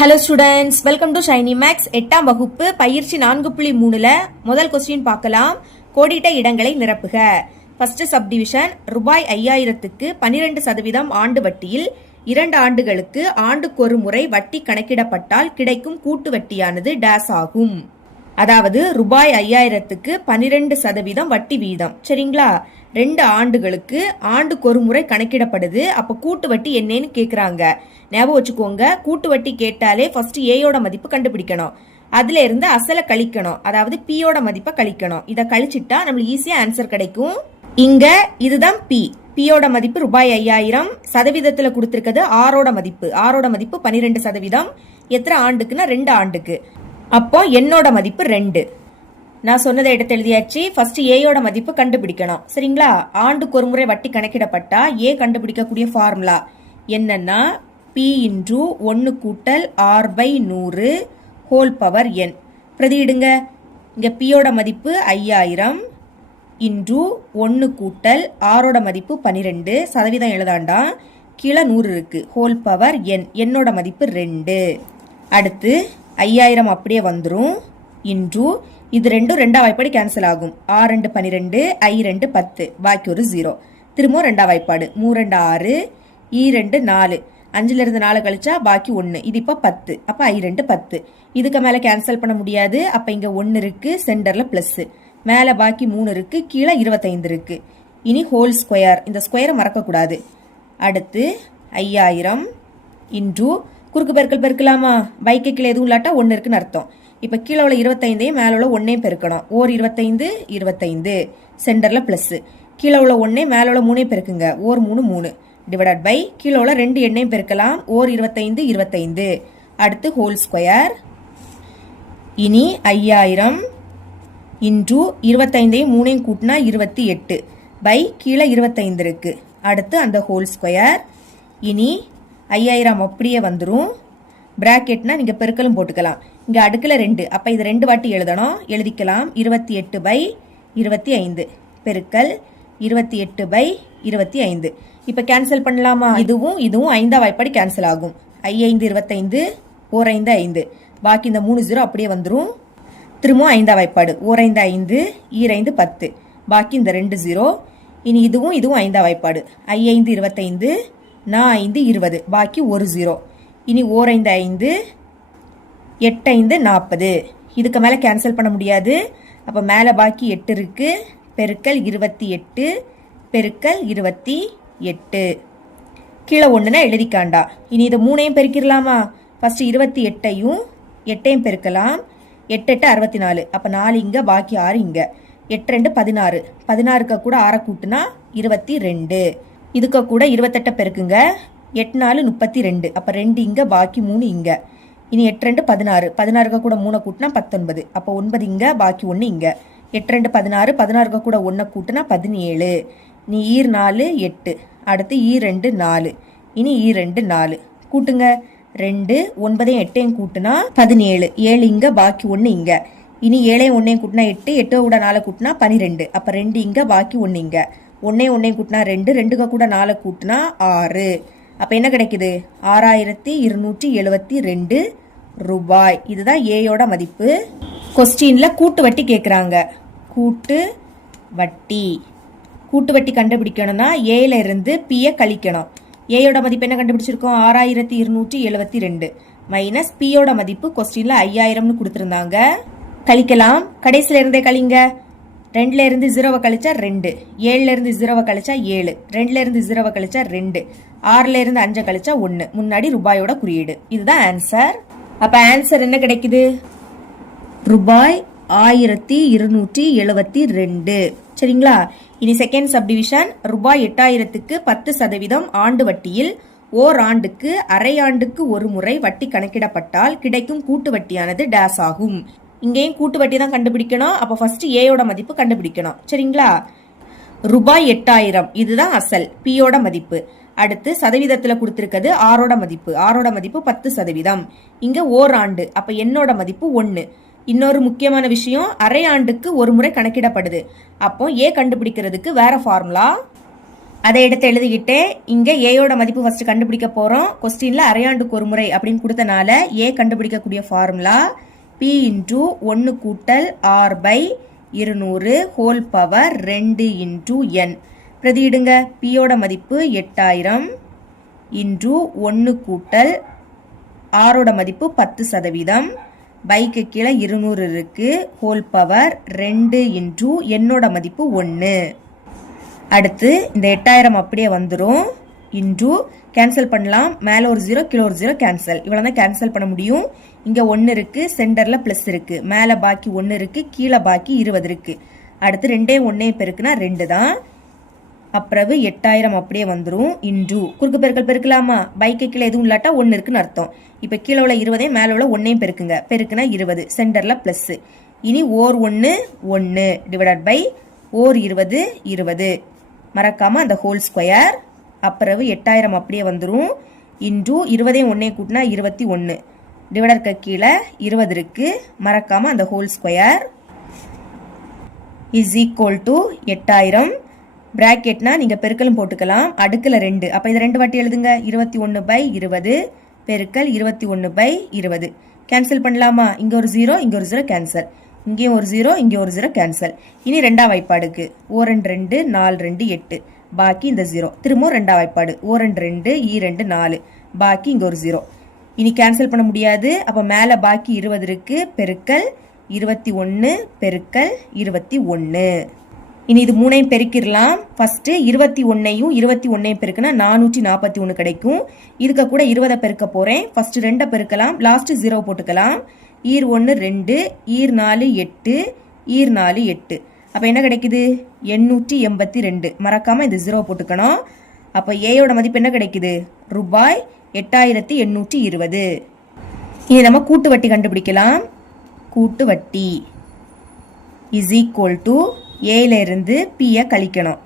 Hello students, welcome to Shiny Maths. 8ஆம் வகுப்பு பயிற்சி 4.3ல முதல் கொஸ்டின் பார்க்கலாம். கோடிட்ட இடங்களை நிரப்புக. First subdivision. ரூபாய் 5000க்கு 12% ஆண்டு வட்டியில் 2 ஆண்டுகளுக்கு ஆண்டுக்கொரு முறை வட்டி கணக்கிடப்பட்டால் கிடைக்கும் கூட்டு வட்டியானது டேஸ் ஆகும். அதாவது ரூபாய் 5000க்கு 12% வட்டி வீதம். சரிங்களா? 2 ஆண்டுகளுக்கு ஆண்டுக்கொரு முறை கணக்கிடப்படுது. அப்ப கூட்டு வட்டி என்னன்னு கேக்குறாங்க. ஞாபகம் வச்சுக்கோங்க, கூட்டு வட்டி கேட்டாலே ஃபர்ஸ்ட் ஏயோட மதிப்பு கண்டுபிடிக்கணும். அதுல இருந்து அசலை கழிக்கணும், அதாவது பியோட மதிப்பை கழிக்கணும். இதை கழிச்சிட்டா நம்மளுக்கு ஈஸியா ஆன்சர் கிடைக்கும். இங்க இதுதான் பி. பியோட மதிப்பு ரூபாய் 5000. சதவீதத்துல கொடுத்திருக்கிறது ஆரோட மதிப்பு. ஆரோட மதிப்பு 12%. எத்தனை ஆண்டுக்குன்னா 2 ஆண்டுக்கு. அப்போ என்னோட மதிப்பு 2. நான் சொன்னதை எடுத்து எழுதியாச்சு. ஃபர்ஸ்ட் ஏயோட மதிப்பு கண்டுபிடிக்கணும். சரிங்களா? ஆண்டுக்கு ஒரு முறை வட்டி கணக்கிடப்பட்டா ஏ கண்டுபிடிக்கக்கூடிய ஃபார்முலா என்னன்னா P × 1 கூட்டல் R/100 ஹோல் பவர் n. பிரதியிடுங்க. இங்க பியோட மதிப்பு 5000 × 1 கூட்டல் ஆரோட மதிப்பு 12. சதவீதம் எழுதாண்டா, கீழே 100 இருக்கு. Whole power n. என்னோட மதிப்பு 2. அடுத்து 5000 அப்படியே வந்துரும். இன்ட்ரு இது ரெண்டும் 2ஆம் வாய்ப்பாடு கேன்சல் ஆகும். R2 12, I2 10, பாக்கி ஒரு 0. திரும்ப 2ஆம் வாய்ப்பாடு. 3 2 6, E2 4. 5ல இருந்து 4 கழிச்சா பாக்கி 1. இது இப்ப 10. அப்ப I2 10. இதுக்கு மேல கேன்சல் பண்ண முடியாது. அப்ப இங்க 1 இருக்கு, சென்டர்ல பிளஸ். மேல பாக்கி 3 இருக்கு, கீழே 25 இருக்கு. இனி ஹோல் ஸ்கொயர். இந்த ஸ்கொயரை மறக்க கூடாது. அடுத்து 5000 இன்ட்ரு குறுக்கு பெருக்கல் பெருக்கலாமா? பைக்கு கீழே எதுவும் இல்லாட்டா 1 இருக்குன்னு அர்த்தம். இப்ப கீழே உள்ள 25 மேல உள்ள 1 பெருக்கணும். ஓர் 25 25, சென்டர்ல பிளஸ். கீழே உள்ள 1 மேல உள்ள 3 பெருக்குங்க. ஓர் 3 3 டிவைடட் பை கீழே உள்ள 2 எண்ணையும் பெருக்கலாம். ஓர் 25 25. அடுத்து ஹோல் ஸ்கொயர். இனி 5000 இன்ட்ரு 25ஐயும் 3ஐயும் கூட்டினா 28 பை கீழே 25 இருக்கு. அடுத்து அந்த ஹோல் ஸ்கொயர். இனி 5000 அப்படியே வந்துரும். பிராக்கெட்னா நீங்க பெருக்கலும் போட்டுக்கலாம். இங்க அடுக்குல 2. அப்ப இது 2 வாட்டி எழுதணும். எழுதிக்கலாம். 28 பை 25 பெருக்கல் 28 பை 25. இப்ப கேன்சல் பண்ணலாமா? இதுவும் இதுவும் 5ஆம் வாய்ப்பாடு கேன்சல் ஆகும். I5 25, ஓர் 5 5, பாக்கி இந்த 3 0 அப்படியே வந்துரும். திரும்ப 5ஆம் வாய்ப்பாடு. ஓர் 5 5, E2 10, பாக்கி இந்த 2 0. இனி இதுவும் இதுவும் 5ஆம் வாய்ப்பாடு. I5 25, நான் 5 20, பாக்கி ஒரு 0. இனி ஓர் 5 5, 8 5 40. இதுக்கு மேல கேன்சல் பண்ண முடியாது. அப்ப மேல பாக்கி 8 இருக்கு. பெருக்கல் 28 பெருக்கல் 28. கீழே 1னா எழுதிக்காண்டா. இனி இதை 3ஐயும் பெருக்கிடலாமா? ஃபர்ஸ்ட் 28ஐயும் 8ஐயும் பெருக்கலாம். 8 8 64. அப்ப 4 இங்க, பாக்கி 6 இங்க. 8 2 16. 16க்கு கூட 6 கூட்டுனா 22. இதுக்கு கூட 28 பெருக்குங்க. 8 4 32. அப்ப 2 இங்க, பாக்கி 3 இங்க. இனி 8 2 16. 16க்கு கூட 3 கூட்டினா 19. அப்ப 9 இங்க, பாக்கி 1 இங்க. 8 2 16. 16க்கு கூட 1 கூட்டினா 17. நீ ஈர் 4 8. அடுத்து E2 4. இனி E2 4. கூட்டுங்க. 2 9 8 கூட்டினா 17. 7 இங்க, பாக்கி 1 இங்க. இனி 7 1 கூட்டினா 8. 8 கூட 4 கூட்டினா 12. அப்ப 2 இங்க, பாக்கி 1 இங்க. 1 1 கூட்டினா 2. 2க்கு கூட 4 கூட்டினா 6. அப்ப என்ன கிடைக்குது? 6272 ரூபாய். இதுதான் ஏயோட மதிப்பு. கொஸ்டின்ல கூட்டு வட்டி கேக்குறாங்க. கூட்டு வட்டி. கூட்டு வட்டி கண்டுபிடிக்கணும்னா ஏல இருந்து பிய கழிக்கணும். ஏயோட மதிப்பு என்ன கண்டுபிடிச்சிருக்கோம்? 6272 மைனஸ் பியோட மதிப்பு கொஸ்டின்ல 5000னு கொடுத்திருந்தாங்க. கழிக்கலாம். கடைசியில இருந்தே கழிங்க. 2ல இருந்து 0 கழிச்சா 2, 7ல இருந்து 0 கழிச்சா 7, 2ல இருந்து 0 கழிச்சா 2, 6ல இருந்து 5 கழிச்சா 1. முன்னாடி ரூபாயோட குறியீடு. இதுதான் ஆன்சர். அப்ப ஆன்சர் என்ன கிடைக்குது? ரூபாய் 1272. சரிங்களா? இனி செகண்ட் சப்டிவிஷன். ரூபாய் 8000க்கு 10% ஆண்டு வட்டியில் ஓர் ஆண்டுக்கு அரை ஆண்டுக்கு ஒரு முறை வட்டி கணக்கிடப்பட்டால் கிடைக்கும் கூட்டு வட்டியானது டேஸ் ஆகும். இங்கேயும் கூட்டு வட்டி தான் கண்டுபிடிக்கணும். அப்ப ஃபர்ஸ்ட் ஏயோட மதிப்பு கண்டுபிடிக்கணும். சரிங்களா? ரூபாய் 8000 இதுதான் அசல், பியோட மதிப்பு. அடுத்து சதவீதத்துல கொடுத்திருக்கிறது ஆரோட மதிப்பு. ஆரோட மதிப்பு 10%. இங்க ஓர் ஆண்டு. அப்ப என்னோட மதிப்பு 1. இன்னொரு முக்கியமான விஷயம், அரை ஆண்டுக்கு ஒரு முறை கணக்கிடப்படுது. அப்போ ஏ கண்டுபிடிக்கிறதுக்கு வேற ஃபார்முலா. அதை எடுத்து எழுதிக்கிட்டே இங்க ஏயோட மதிப்பு ஃபர்ஸ்ட் கண்டுபிடிக்க போறோம். கொஸ்டின்ல அரையாண்டுக்கு ஒரு முறை அப்படின்னு கொடுத்தனால ஏ கண்டுபிடிக்கக்கூடிய ஃபார்முலா பி இன்டூ 1 கூட்டல் R by 200 whole power 2 into n. பிரதியிடுங்க. பியோட மதிப்பு 8000 இன்டூ 1 கூட்டல் ஆரோட மதிப்பு 10%, பைக்கு கீழே 200 இருக்கு, ஹோல் பவர் 2 இன்டூ என்னோட மதிப்பு 1. அடுத்து இந்த 8000 அப்படியே வந்துடும். இன்டூ கேன்சல் பண்ணலாம். மேலே ஒரு 0 கீழே ஒரு 0 கேன்சல். இவ்வளோ தான் கேன்சல் பண்ண முடியும். இங்கே 1 இருக்கு, சென்டரில் ப்ளஸ் இருக்கு, மேலே பாக்கி 1 இருக்கு, கீழே பாக்கி 20 இருக்கு. அடுத்து 2 1 பெருக்குனா 2 தான். அப்புறம் 8000 அப்படியே வந்துடும். இன்டூ குறுக்கு பெருக்கல் பெருக்கலாமா? பைக்கு கீழே எதுவும் இல்லாட்டா 1 இருக்குன்னு அர்த்தம். இப்போ கீழே உள்ள 20 மேலே உள்ள 1 பெருக்குங்க. பெருக்குனா 20, சென்டரில் ப்ளஸ். இனி ஓர் 1 1 டிவைடட் பை ஓர் 20 20. மறக்காம அந்த ஹோல் ஸ்கொயர். அப்புறம் 8000 அப்படியே வந்துடும். இன்டூ 20 1 கூட்டினா 21, டிவைடருக்கு கீழே 20 இருக்கு, மறக்காம அந்த whole square is equal to 8000. பிராக்கெட்னா நீங்க பெருக்கலும் போட்டுக்கலாம். அடுக்குல 2, அப்ப இதை 2 வாட்டி எழுதுங்க. 21 பை 20 பெருக்கல் 21 பை 20. கேன்சல் பண்ணலாமா? இங்க ஒரு 0 இங்க ஒரு 0 கேன்சல், இங்கேயும் ஒரு 0 இங்கே ஒரு 0 கேன்சல். இனி ரெண்டாம் வாய்ப்பாடுக்கு ஓ 2 2 4 2 8, பாக்கி இந்த 0. திரும்ப ரெண்டாம் வாய்ப்பாடு ஓ 2 2 2 4, பாக்கி இங்க ஒரு 0. இனி கேன்சல் பண்ண முடியாது. அப்ப மேல பாக்கி 20 இருக்கு, பெருக்கல் 21 பெருக்கல் 21. இனி இது மூணையும் பெருக்கிடலாம். ஃபர்ஸ்ட் 21ஐயும் 21ஐயும் பெருக்குனா 441 கிடைக்கும். இதுக்கு கூட 20 பெருக்க போறேன். ஃபர்ஸ்ட் 2 பெருக்கலாம், லாஸ்ட் 0 போட்டுக்கலாம். ஈர் 1 2, ஈர் 4 8, ஈர் 4 8. அப்ப என்ன கிடைக்குது? 882. மறக்காம இந்த 0 போட்டுக்கணும். அப்ப ஏயோட மதிப்பு என்ன கிடைக்குது? ரூபாய் 8820. இனி நம்ம கூட்டு வட்டி கண்டுபிடிக்கலாம். கூட்டு வட்டி இஸ் ஈக்குவல் டு ஏல இருந்து பியை கழிக்கணும்.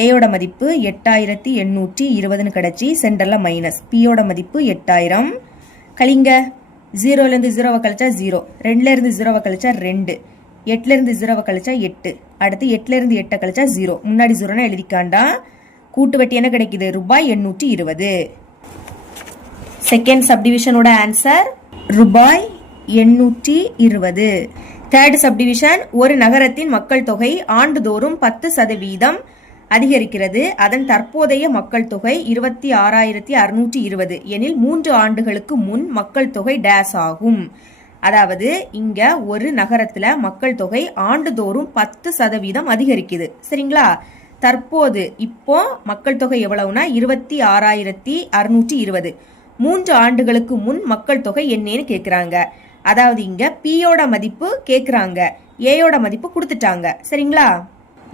ஏயோட மதிப்பு 8820 கிடைச்சி, சென்டர்ல மைனஸ். பியோட மதிப்பு 8000. கழிங்க. 0ல இருந்து 0 கழிச்சா 0, 2ல இருந்து 0 கழிச்சா 2, 8ல இருந்து 0 கழிச்சா 8, அடுத்து 8ல இருந்து 8 கழிச்சா 0. முன்னாடி 0னா எழுதிக்காண்டா. கூட்டு வட்டி என்ன கிடைக்குது? ரூபாய் 820. செகண்ட் சப்டிவிஷனோட ஆன்சர் ரூபாய் 820. தேர்ட் சப்டிவிஷன், ஒரு நகரத்தின் மக்கள் தொகை ஆண்டுதோறும் 10% அதிகரிக்கிறது. அதன் தற்போதைய மக்கள் தொகை 26,620 எனில் 3 ஆண்டுகளுக்கு முன் மக்கள் தொகை டேஸ் ஆகும். அதாவது இங்க ஒரு நகரத்துல மக்கள் தொகை ஆண்டுதோறும் 10% அதிகரிக்குது. சரிங்களா? தற்போது இப்போ மக்கள் தொகை எவ்வளவுனா 26,620. 3 ஆண்டுகளுக்கு முன் மக்கள் தொகை என்னன்னு கேக்குறாங்க. அதாவது இங்க பியோட மதிப்பு கேக்குறாங்க, ஏயோட மதிப்பு கொடுத்துட்டாங்க. சரிங்களா?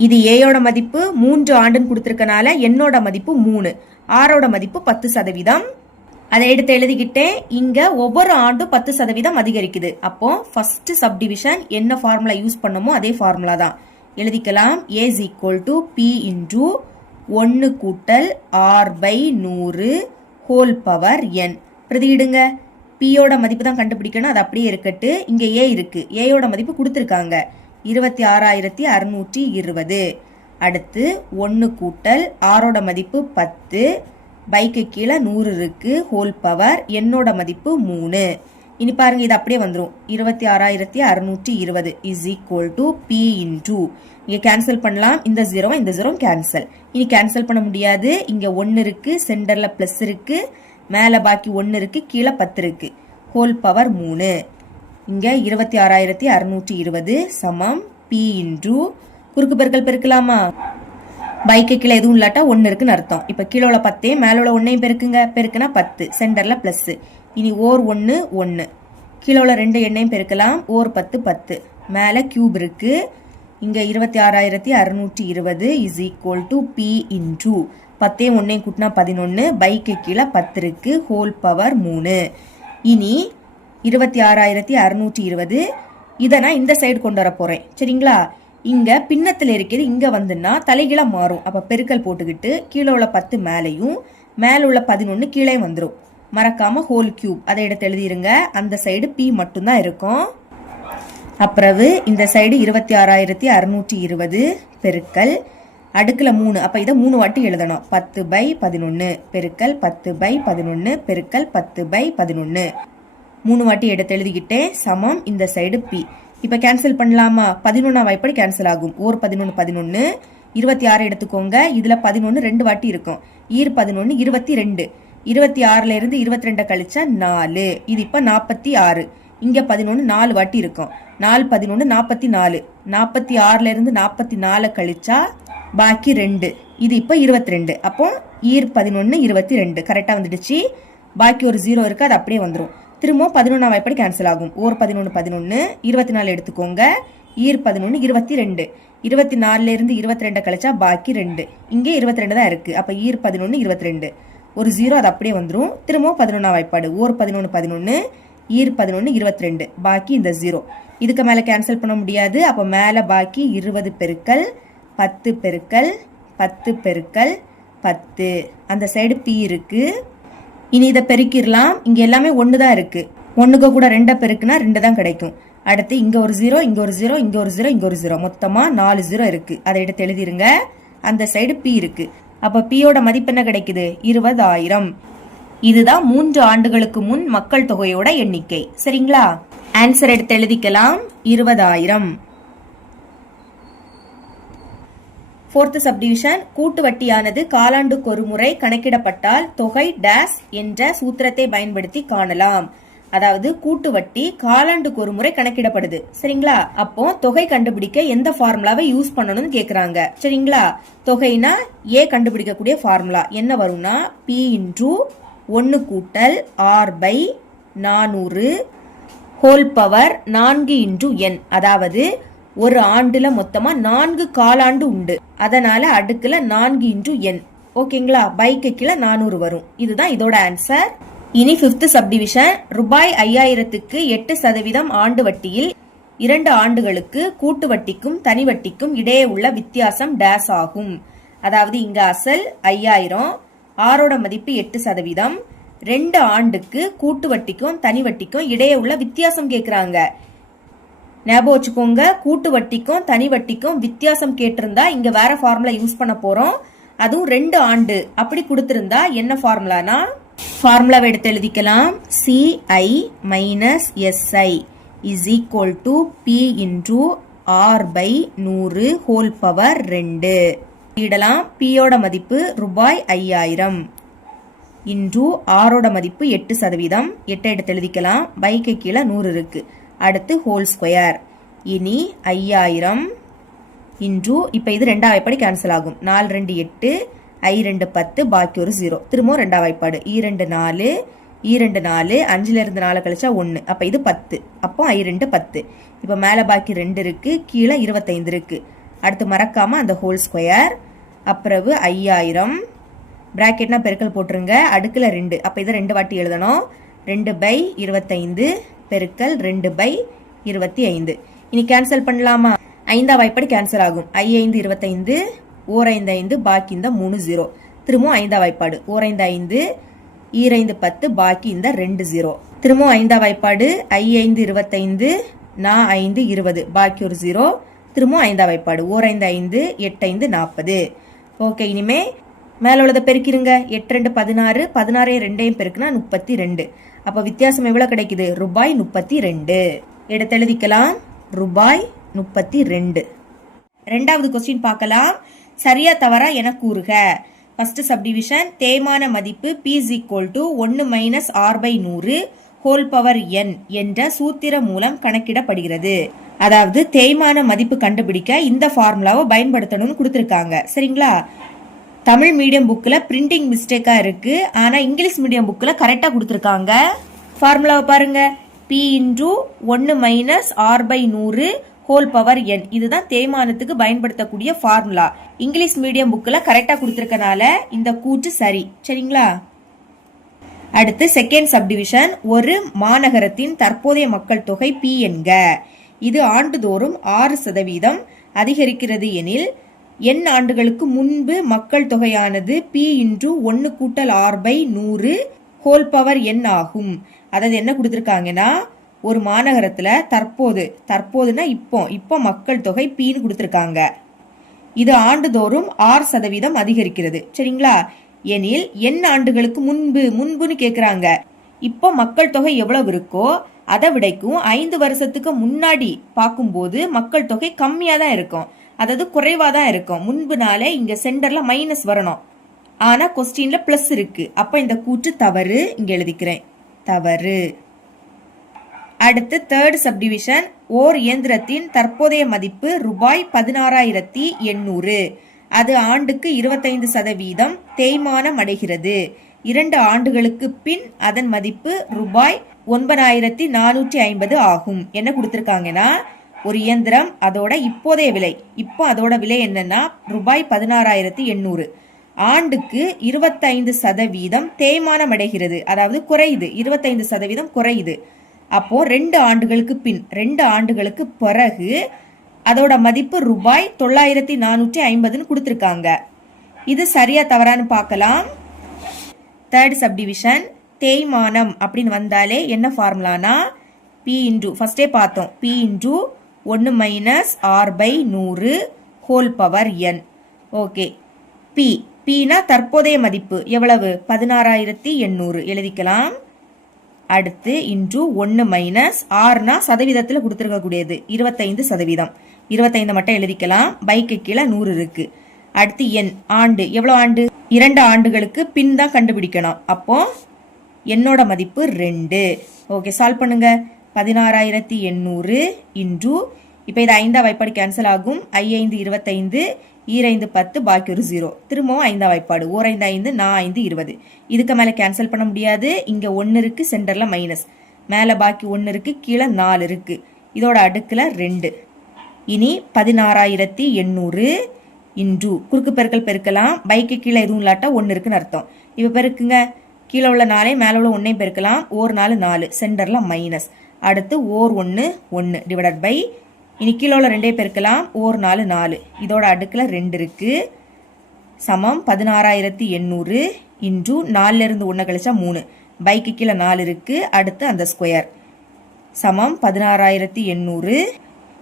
இது ஏயோட மதிப்பு 3 ஆண்டுன்னு கொடுத்திருக்கனால என்னோட மதிப்பு 3, ஆரோட மதிப்பு 10%. அதை எடுத்து எழுதிக்கிட்டேன். இங்க ஒவ்வொரு ஆண்டும் 10% அதிகரிக்குது. அப்போ ஃபர்ஸ்ட் சப்டிவிஷன் என்ன ஃபார்முலா யூஸ் பண்ணமோ அதே ஃபார்முலா தான் எழுதிக்கலாம். A is equal to P into 1 கூட்டல் R by 100 whole power n. பிரதியிடுங்க. பியோட மதிப்பு தான் கண்டுபிடிக்கணும், அது அப்படியே இருக்கட்டு. இங்க ஏ இருக்கு, ஏயோட மதிப்பு கொடுத்துருக்காங்க 26,620. அடுத்து 1 கூட்டல் ஆரோட மதிப்பு 10, பைக்கு கீழே 100 இருக்கு, ஹோல் பவர் என்னோட மதிப்பு 3. இனி பாருங்க, இது அப்படியே வந்துடும். 26,620 is equal to P into, இங்க கேன்சல் பண்ணலாம். இந்த 0 இந்த 0 கேன்சல். இனி கேன்சல் பண்ண முடியாது. இங்க 1 இருக்கு, சென்டர்ல பிளஸ் இருக்கு, மேல பாக்கி 1 இருக்கு, கீழே 10 இருக்கு, ஹோல் பவர் 3. இங்க 26,620 சமம் பி இன்டூ, குறுக்கு பெருக்கல் பெருக்கலாமா? பைக்கு கீழே எதுவும் இல்லாட்டா 1 இருக்குன்னு அர்த்தம். இப்ப கீழே உள்ள 10 மேல உள்ள 1 பெருக்குங்க, பெருக்குனா 10, சென்டர்ல பிளஸ். இனி ஓர் 1 1, கீழே உள்ள 2 எண்ணையும் பெருக்கலாம். ஓர் 10 10, மேல கியூப் இருக்கு. இங்க 26,620 is equal to P into 10 1 கூட்டினா 11, பைக்கு கீழே 10 இருக்கு, ஹோல் பவர் 3. இனி 26,620 இதை நான் இந்த சைடு கொண்டு வர போறேன். சரிங்களா? இங்க பின்னத்துல இருக்கிறது இங்க வந்துன்னா தலைகீழ மாறும். அப்ப பெருக்கல் போட்டுக்கிட்டு கீழே உள்ள 10 மேலையும் மேல உள்ள 11 கீழே வந்துடும். மறக்காம ஹோல் கியூப் அதை எடுத்து எழுதிருங்க. அந்த சைடு பி மட்டும்தான் இருக்கும். அப்புறம் இந்த சைடு 26,620 பெருக்கல் அடுக்குல 3, அப்ப இதை 3 வாட்டி எழுதணும். 10/11 பெருக்கல் 10/11 பெருக்கல் 10/11 3 வாட்டி எடுத்து எழுதிக்கிட்டே சமம் இந்த சைடு பி. இப்ப கேன்சல் பண்ணலாமா? 11ஆம் வாய்ப்படி கேன்சல் ஆகும். ஓர் 11 11, 26 எடுத்துக்கோங்க. இதுல 11 2 வாட்டி இருக்கும். ஈர் 11 22, 26ல இருந்து 22 கழிச்சா 4. இது இப்ப 46. இங்க 11 4 வாட்டி இருக்கும். 4 11 44, 46ல இருந்து 44 கழிச்சா பாக்கி 2. இது இப்ப 22. அப்போ ஈர் 11 22 கரெக்டா வந்துடுச்சு. பாக்கி ஒரு 0 இருக்கு, அது அப்படியே வந்துடும். திரும்ப 11ஆம் வாய்ப்படி கேன்சல் ஆகும். ஓர் 11 11, 24 எடுத்துக்கோங்க. ஈர் 11 22, 24ல இருந்து 22 கழிச்சா பாக்கி 2. இங்கே 22 தான் இருக்கு. அப்ப ஈர் 11 22, ஒரு 0, அது அப்படியே வந்துடும். திரும்ப 11ஆம் வாய்ப்பாடு. ஓர் 11 11, ஈர் 11 22, பாக்கி இந்த 0. இதுக்கு மேல கேன்சல் பண்ண முடியாது. அப்ப மேல பாக்கி 20 பெருக்கல் 10 பெருக்கல் 10 பெருக்கல் 10. அந்த சைடு பி இருக்கு. இனி இதை பெருக்கிடலாம். இங்க எல்லாமே 1 தான் இருக்கு. 1க்கு கூட 2 பெருக்குனா 2 தான் கிடைக்கும். அடுத்து இங்க ஒரு 0, இங்க ஒரு 0, இங்க ஒரு 0, இங்க ஒரு 0, மொத்தமா 4 0 இருக்கு. அதை எடுத்து எழுதிருங்க. அந்த சைடு பி இருக்கு. அப்ப பியோட மதிப்பு என்ன கிடைக்குது? 20,000. இதுதான் 3 ஆண்டுகளுக்கு முன் மக்கள் தொகையோட எண்ணிக்கை. சரிங்களா? ஆன்சர் எடுத்து எழுதிக்கலாம். 20,000. 4th சப்டிவிஷன், கூட்டு வட்டியானது காலாண்டுக்கு ஒரு முறை கணக்கிடப்பட்டால் தொகை டேஸ் என்ற சூத்திரத்தை பயன்படுத்தி காணலாம். அதாவது கூட்டு வட்டி காலாண்டுக்கு ஒரு முறை கணக்கிடப்படுது. சரிங்களா? அப்போ தொகை கண்டுபிடிக்க எந்த ஃபார்முலாவை யூஸ் பண்ணணும்னு கேக்குறாங்க. சரிங்களா? தொகைனா ஏ கண்டுபிடிக்கக்கூடிய ஃபார்முலா என்ன வரும்னா பி இன்டூ 1 கூட்டல் R by 400 whole power 4 into n. அதாவது ஒரு ஆண்டுல மொத்தமா 4 காலாண்டு உண்டு. அதனால அடுக்குல 4 இன்டூ என். ஓகேங்களா? பைக்கு கீழே 400 வரும். இதுதான் இதோட ஆன்சர். இனி 5th சப்டிவிஷன், ரூபாய் 5000க்கு 8% ஆண்டு வட்டியில் 2 ஆண்டுகளுக்கு கூட்டு வட்டிக்கும் தனி வட்டிக்கும் இடையே உள்ள வித்தியாசம் டேஸ் ஆகும். அதாவது இங்க அசல் 5000, ஆரோட மதிப்பு 8%. 2 ஆண்டுக்கு கூட்டு வட்டிக்கும் தனி வட்டிக்கும் இடையே உள்ள வித்தியாசம் கேக்குறாங்க. ஞாபகம் வச்சுக்கோங்க, கூட்டு வட்டிக்கும் தனி வட்டிக்கும் வித்தியாசம் கேட்டிருந்தா இங்க வேற ஃபார்முலா யூஸ் பண்ண போறோம். அதுவும் 2 ஆண்டு அப்படி கொடுத்திருந்தா என்ன ஃபார்முலானா ஃபார்முலாவை எடுத்து எழுதிக்கலாம். CI minus SI is equal to P into R by 100 whole power 2. இடலாம். பியோட மதிப்பு ரூபாய் 5000 இன்டூ ஆரோட மதிப்பு 8%. 8 எடுத்து எழுதிக்கலாம். பைக்கு கீழே 100 இருக்கு. அடுத்து ஹோல் ஸ்கொயர். இனி 5000 இன்டூ, இப்ப இது 2ஆம் வாய்ப்பாடு கேன்சல் ஆகும். 4 2 8, I 2 10, பாக்கி ஒரு 0. திரும்ப 2ஆம் வாய்ப்பாடு. E 2 4, E 2 4, 5ல இருந்து 4 கழிச்சா 1. அப்ப இது 10. அப்போ I 2 10. இப்ப மேல பாக்கி 2 இருக்கு, கீழே 25 இருக்கு. அடுத்து மறக்காம அந்த ஹோல் ஸ்கொயர். அப்புறம் 5000 பிராக்கெட்னா பெருக்கல் போட்டுருங்க. அடுக்குல 2. அப்ப இதை 2 வாட்டி எழுதணும். 2/25 பெருக்கல் 2/25. இனி கேன்சல் பண்ணலாமா? 5ஆம் வாய்ப்பாடு கேன்சல் ஆகும். I 5 25, ஓர் 5 5, பாக்கி இந்த 3 0. திரும்ப 5ஆம் வாய்ப்பாடு. ஓர் 5 5, ஈர் 5 10, பாக்கி இந்த 2 0. திரும்ப 5ஆம் வாய்ப்பாடு. I 5 25, நான் 5 20, பாக்கி ஒரு 0. திரும்ப 5ஆம் வாய்ப்பாடு. ஓர் 5 5, 8 5 40. ஓகே, இனிமே மேல உள்ளதை பெருக்கிருங்க. 8 2 16, 16 2 பெருக்குனா 32. அப்ப வித்தியாசம் எவ்வளவு கிடைக்குது? ரூபாய் 32. எடுத்து எழுதிக்கலாம். ரூபாய் 32. 2வது கொஸ்டின் பார்க்கலாம். சரியா தவறா என கூறுக. ஃபர்ஸ்ட் சப்டிவிஷன், தேய்மான மதிப்பு P is equal to 1 minus R by 100 whole power n என்ற சூத்திர மூலம் கணக்கிடப்படுகிறது. அதாவது தேய்மான மதிப்பு கண்டுபிடிக்க இந்த ஃபார்முலாவை பயன்படுத்தணும்னு கொடுத்திருக்காங்க. சரிங்களா? தமிழ் மீடியம் புக்ல பிரிண்டிங் மிஸ்டேக்கா இருக்கு. ஆனா இங்கிலீஷ் மீடியம் புக்ல கரெக்டா கொடுத்திருக்காங்க. ஃபார்முலாவை பாருங்க. P into 1 minus R by 100 whole power n. இதுதான் தேய்மானத்துக்கு பயன்படுத்தக்கூடிய ஃபார்முலா. இங்கிலீஷ் மீடியம் புக்ல கரெக்டா கொடுத்திருக்கனால இந்த கூற்று சரி. சரிங்களா? அடுத்து செகண்ட் சப்டிவிஷன், ஒரு மாநகரத்தின் தற்போதைய மக்கள் தொகை P என்க. இது ஆண்டுதோறும் 6% அதிகரிக்கிறது எனில் n ஆண்டுகளுக்கு முன்பு மக்கள் தொகையானது P இன்டூ 1 கூட்டல் R by 100 whole power n ஆகும். அதாவது என்ன கொடுத்திருக்காங்கன்னா, ஒரு மாநகரத்துல தற்போதுனா இப்போ மக்கள் தொகை Pன்னு கொடுத்திருக்காங்க. இது ஆண்டுதோறும் 6% அதிகரிக்கிறது. சரிங்களா? எனில் என் ஆண்டுகளுக்கு முன்புன்னு கேக்குறாங்க. இப்போ மக்கள் தொகை எவ்வளவு இருக்கோ அதை விடைக்கும் 5 வருஷத்துக்கு முன்னாடி பார்க்கும்போது மக்கள் தொகை கம்மியா தான் இருக்கும், அதாவது குறைவா தான் இருக்கும். முன்புனாலே இங்க சென்டர்ல மைனஸ் வரணும், ஆனா கொஸ்டின்ல பிளஸ் இருக்கு. அப்ப இந்த கூற்று தவறு, இங்க எழுதிக்கிறேன் தவறு. அடுத்து தேர்ட் சப்டிவிஷன், ஓர் இயந்திரத்தின் தற்போதைய மதிப்பு ரூபாய் 16,800. அது ஆண்டுக்கு 25% தேய்மானம் அடைகிறது. 2 ஆண்டுகளுக்கு பின் அதன் மதிப்பு ரூபாய் 9,450 ஆகும். என்ன கொடுத்திருக்காங்கன்னா, ஒரு இயந்திரம் அதோட இப்போதைய விலை, இப்போ அதோட விலை என்னன்னா ரூபாய் 16,800. ஆண்டுக்கு 25% தேய்மானம் அடைகிறது, அதாவது குறையுது, 25% குறையுது. அப்போ 2 ஆண்டுகளுக்கு பின், 2 ஆண்டுகளுக்கு பிறகு அதோட மதிப்பு ரூபாய் 9,450 கொடுத்திருக்காங்க. இது சரியா தவறான்னு பார்க்கலாம். தேர்ட் சப்டிவிஷன், தேய்மானம் அப்படின்னு வந்தாலே என்ன ஃபார்முலானா P இன்டு ஃபர்ஸ்டே பார்த்தோம், P into 1 minus R/100 whole power n. Okay, Pனா தற்போதைய மதிப்பு எவ்வளவு? 16,800 எழுதிக்கலாம். அடுத்து இன்டு 1 மைனஸ் ஆர்னா சதவீதத்தில் கொடுத்துருக்கக்கூடியது 25%, 25 மட்டும் எழுதிக்கலாம். பைக்கு கீழே 100 இருக்கு. அடுத்து என் ஆண்டு, எவ்வளோ ஆண்டு? 2 ஆண்டுகளுக்கு பின் தான் கண்டுபிடிக்கணும். அப்போ என்னோட மதிப்பு 2. ஓகே, சால்வ் பண்ணுங்க. 16,800 இன்டு, இப்போ இது 5ஆம் வாய்ப்பாடு கேன்சல் ஆகும். 5 25, 2 10, பாக்கி ஒரு 0. திரும்பவும் 5ஆம் வாய்ப்பாடு, 1 5 5, 4 5 20. இதுக்கு மேலே கேன்சல் பண்ண முடியாது. இங்கே 1 இருக்கு, சென்டர்ல மைனஸ், மேலே பாக்கி 1 இருக்கு, கீழே 4 இருக்கு. இதோட அடுக்குல 2. இனி 16,800 இன்டு குறுக்கு பெருக்கல் பெருக்கலாம். பைக்கு கீழே எதுவும் இல்லாட்டா 1 இருக்குன்னு அர்த்தம். இப்போ பெருக்குங்க, கீழே உள்ள 4 மேலே உள்ள 1 பெருக்கலாம். 1 4 4, சென்டர்ல மைனஸ். அடுத்து 1 1 டிவைடட் பை, இனி கீழே உள்ள 2 பெருக்கலாம். 1 4 4, இதோட அடுக்குல 2 இருக்கு, சமம் 16,800 இன்டு 4ல இருந்து 1 கழிச்சா 3, பைக்கு கீழே 4 இருக்கு. அடுத்து அந்த ஸ்கொயர் சமம் 16,800.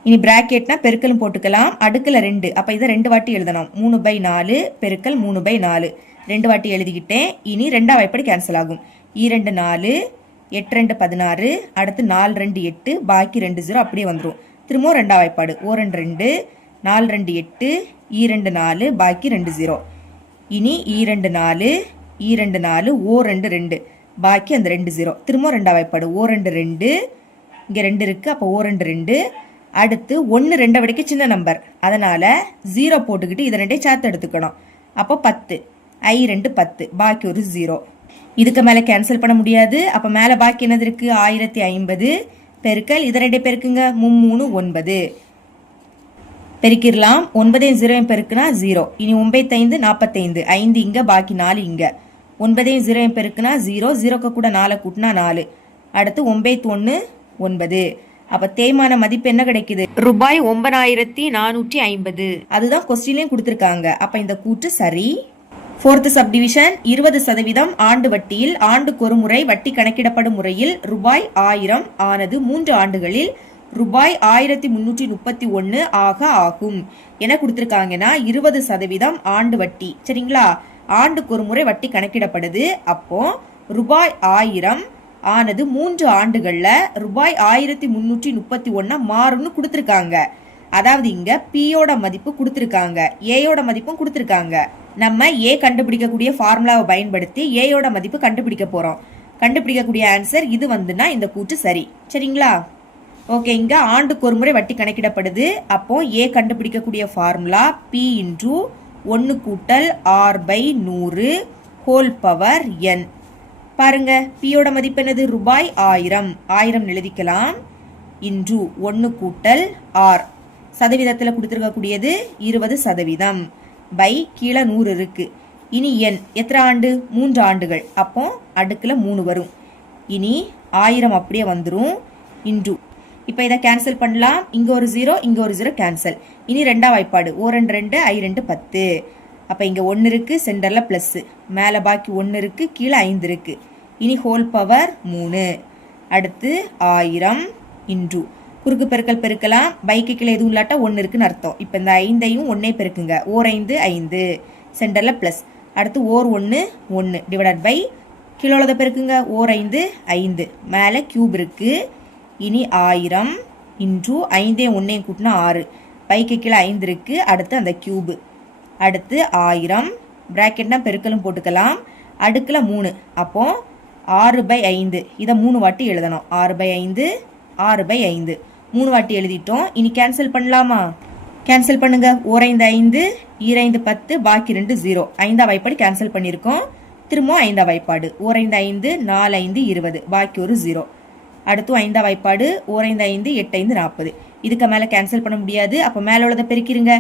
இனி பிராக்கெட்னா பெருக்கலும் போட்டுக்கலாம். அடுக்குல 2, அப்ப இதை 2 வாட்டி எழுதணும். 3/4 பெருக்கல் 3/4, 2 வாட்டி எழுதிக்கிட்டேன். இனி 2ஆம் வாய்ப்பாடு கேன்சல் ஆகும். 2 4, 8 2 16, அடுத்து 4 2 8, பாக்கி 2 0 அப்படியே வந்துடும். திரும்பவும் 2ஆம் வாய்ப்பாடு, 1 2 4 2 8, 2 4, பாக்கி 2 0. இனி 2 4, 2 4, 2 2, பாக்கி அந்த 2 0. திரும்பவும் 2ஆம் வாய்ப்பாடு, 2 2, இங்க 2 இருக்கு, அப்போ 2 2. அடுத்து 1 2 விடைக்கு சின்ன நம்பர், அதனால 0 போட்டுக்கிட்டு இதை 2 சேர்த்து எடுத்துக்கணும். அப்போ 10, I 2 10, பாக்கி ஒரு 0. இதுக்கு மேலே கேன்சல் பண்ண முடியாது. அப்போ மேலே பாக்கி என்னது இருக்கு? 1050 பெருக்கல் இதை 2 பெருக்குங்க, 3 9 பெருக்கிடலாம். 9 0 பெருக்குனா 0. இனி 9 5 45, 5 இங்க, பாக்கி 4 இங்க. 9 0 பெருக்குனா 0, 0க்கு கூட 4 கூட்டினா 4. அடுத்து 9 1 9. அப்ப தேய்மான மதிப்பு என்ன கிடைக்குது? ரூபாய் 9,450. அதுதான் கொஸ்டின்லயும் கொடுத்திருக்காங்க. அப்ப இந்த கூற்று சரி. ஃபோர்த் சப்டிவிஷன், 20% ஆண்டு வட்டியில் ஆண்டுக்கு ஒரு முறை வட்டி கணக்கிடப்படும் முறையில் ரூபாய் 1000 ஆனது 3 ஆண்டுகளில் ரூபாய் 1331 ஆக ஆகும். என்ன கொடுத்திருக்காங்கன்னா 20% ஆண்டு வட்டி, சரிங்களா? ஆண்டுக்கு ஒரு முறை வட்டி கணக்கிடப்படுது. அப்போ ரூபாய் 1000 ஆனது 3 ஆண்டுகள்ல ரூபாய் 1331 மாறும்னு கொடுத்திருக்காங்க. அதாவது இங்க பியோட மதிப்பு கொடுத்திருக்காங்க, ஏயோட மதிப்பும் கொடுத்திருக்காங்க. நம்ம ஏ கண்டுபிடிக்கக்கூடிய ஃபார்முலாவை பயன்படுத்தி ஏயோட மதிப்பு கண்டுபிடிக்க போறோம். கண்டுபிடிக்கக்கூடிய ஆன்சர் இது வந்துன்னா இந்த கூற்று சரி, சரிங்களா? ஓகே, இங்க ஆண்டுக்கு ஒரு முறை வட்டி கணக்கிடப்படுது. அப்போ ஏ கண்டுபிடிக்கக்கூடிய ஃபார்முலா பி இன்டு 1 கூட்டல் R/100 ஹோல் பவர் n. பாருங்க, பியோட மதிப்பு என்னது? ரூபாய் 1000 எழுதிக்கலாம். இன்டு 1 கூட்டல் R, சதவீதத்தில் கொடுத்துருக்கக்கூடியது 20%, பை கீழே 100 இருக்கு. இனி n எத்தனை ஆண்டு? 3 ஆண்டுகள். அப்போ அடுக்குல 3 வரும். இனி 1000 அப்படியே வந்துடும். இன்டு, இப்போ இதை கேன்சல் பண்ணலாம். இங்க ஒரு 0, இங்க ஒரு 0 கேன்சல். இனி 2ஆம் வாய்ப்பாடு, 1 2 I 2 10. அப்ப இங்க 1 இருக்கு, சென்டர்ல பிளஸ், மேல பாக்கி 1 இருக்கு, கீழே 5 இருக்கு. இனி ஹோல் பவர் 3. அடுத்து 1000 இன்டு குறுக்கு பெருக்கல் பெருக்கலாம். பைக்கு கீழே எதுவும் இல்லாட்டா 1 இருக்குன்னு அர்த்தம். இப்போ இந்த 5ஐயும் 1 பெருக்குங்க. ஓர் 5 5 சென்டரில் ப்ளஸ். அடுத்து ஓர் 1 1 டிவைடட் பை கீழே உள்ளதை பெருக்குங்க. ஓர் 5 5 மேலே கியூப் இருக்கு. இனி 1000 இன்ட்ரூ 5ஐயும் 1ஐயும் கூட்டினா 6. பைக்கு கீழே 5 இருக்கு. அடுத்து அந்த கியூபு. அடுத்து 1000 பிராக்கெட்னா பெருக்கலும் போட்டுக்கலாம். அடுக்கில் 3 அப்போ 6/5 இதை 3 வாட்டி எழுதணும். 6/5 6/5 3 வாட்டி எழுதிட்டோம். இனி கேன்சல் பண்ணலாமா? கேன்சல் பண்ணுங்க. ஓர் 5 5 ஈர் 5 10 பாக்கி 2 0. 5ஆம் வாய்ப்பாடு கேன்சல் பண்ணியிருக்கோம். திரும்ப 5ஆம் வாய்ப்பாடு. ஓர் 5 5 4 5 20 பாக்கி ஒரு 0. அடுத்து 5ஆம் வாய்ப்பாடு. ஓர் 5 5 8 5 40. இதுக்கு மேலே கேன்சல் பண்ண முடியாது. அப்போ மேலே உள்ளதை பெருக்கிருங்க.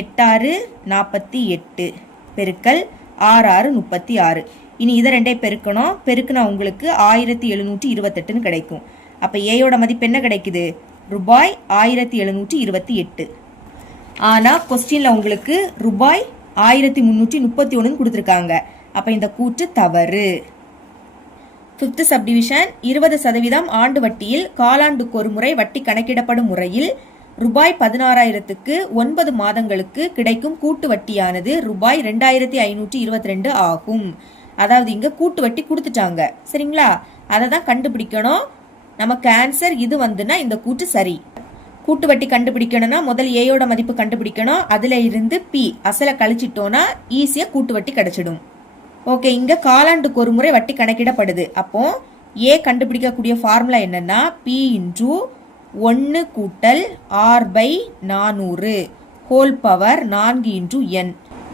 8 6 48 பெருக்கல் 6 6 36. இனி இதை ரெண்டே பெருக்கணும். பெருக்குனா உங்களுக்கு 1728 கிடைக்கும். அப்போ ஏயோட மதிப்பு என்ன கிடைக்குது? ரூபாய் 1728. ஆனால் கொஸ்டினில் உங்களுக்கு ரூபாய் 1331 கொடுத்துருக்காங்க. அப்போ இந்த கூற்று தவறு. 5th சப்டிவிஷன் 20% ஆண்டு வட்டியில் காலாண்டுக்கு ஒரு முறை வட்டி கணக்கிடப்படும் முறையில் ரூபாய் 16,000க்கு 9 மாதங்களுக்கு கிடைக்கும் கூட்டு வட்டியானது ரூபாய் 2522 ஆகும். அதாவது இங்க கூட்டு வட்டி கொடுத்துட்டாங்க. சரிங்களா? அதை தான் கண்டுபிடிக்கணும். நமக்கு ஆன்சர் இது வந்துன்னா இந்த கூற்று சரி. கூட்டு வட்டி கண்டுபிடிக்கணும்னா முதல் ஏயோட மதிப்பு கண்டுபிடிக்கணும். அதுல இருந்து பி அசலை கழிச்சிட்டோம்னா ஈஸியா கூட்டு வட்டி கிடைச்சிடும். ஓகே, இங்க காலாண்டுக்கு ஒரு முறை வட்டி கணக்கிடப்படுது. அப்போ ஏ கண்டுபிடிக்கக்கூடிய ஃபார்முலா என்னன்னா பி இன்ட்ரூ 1 கூட்டல் r/400 whole power 4 into n.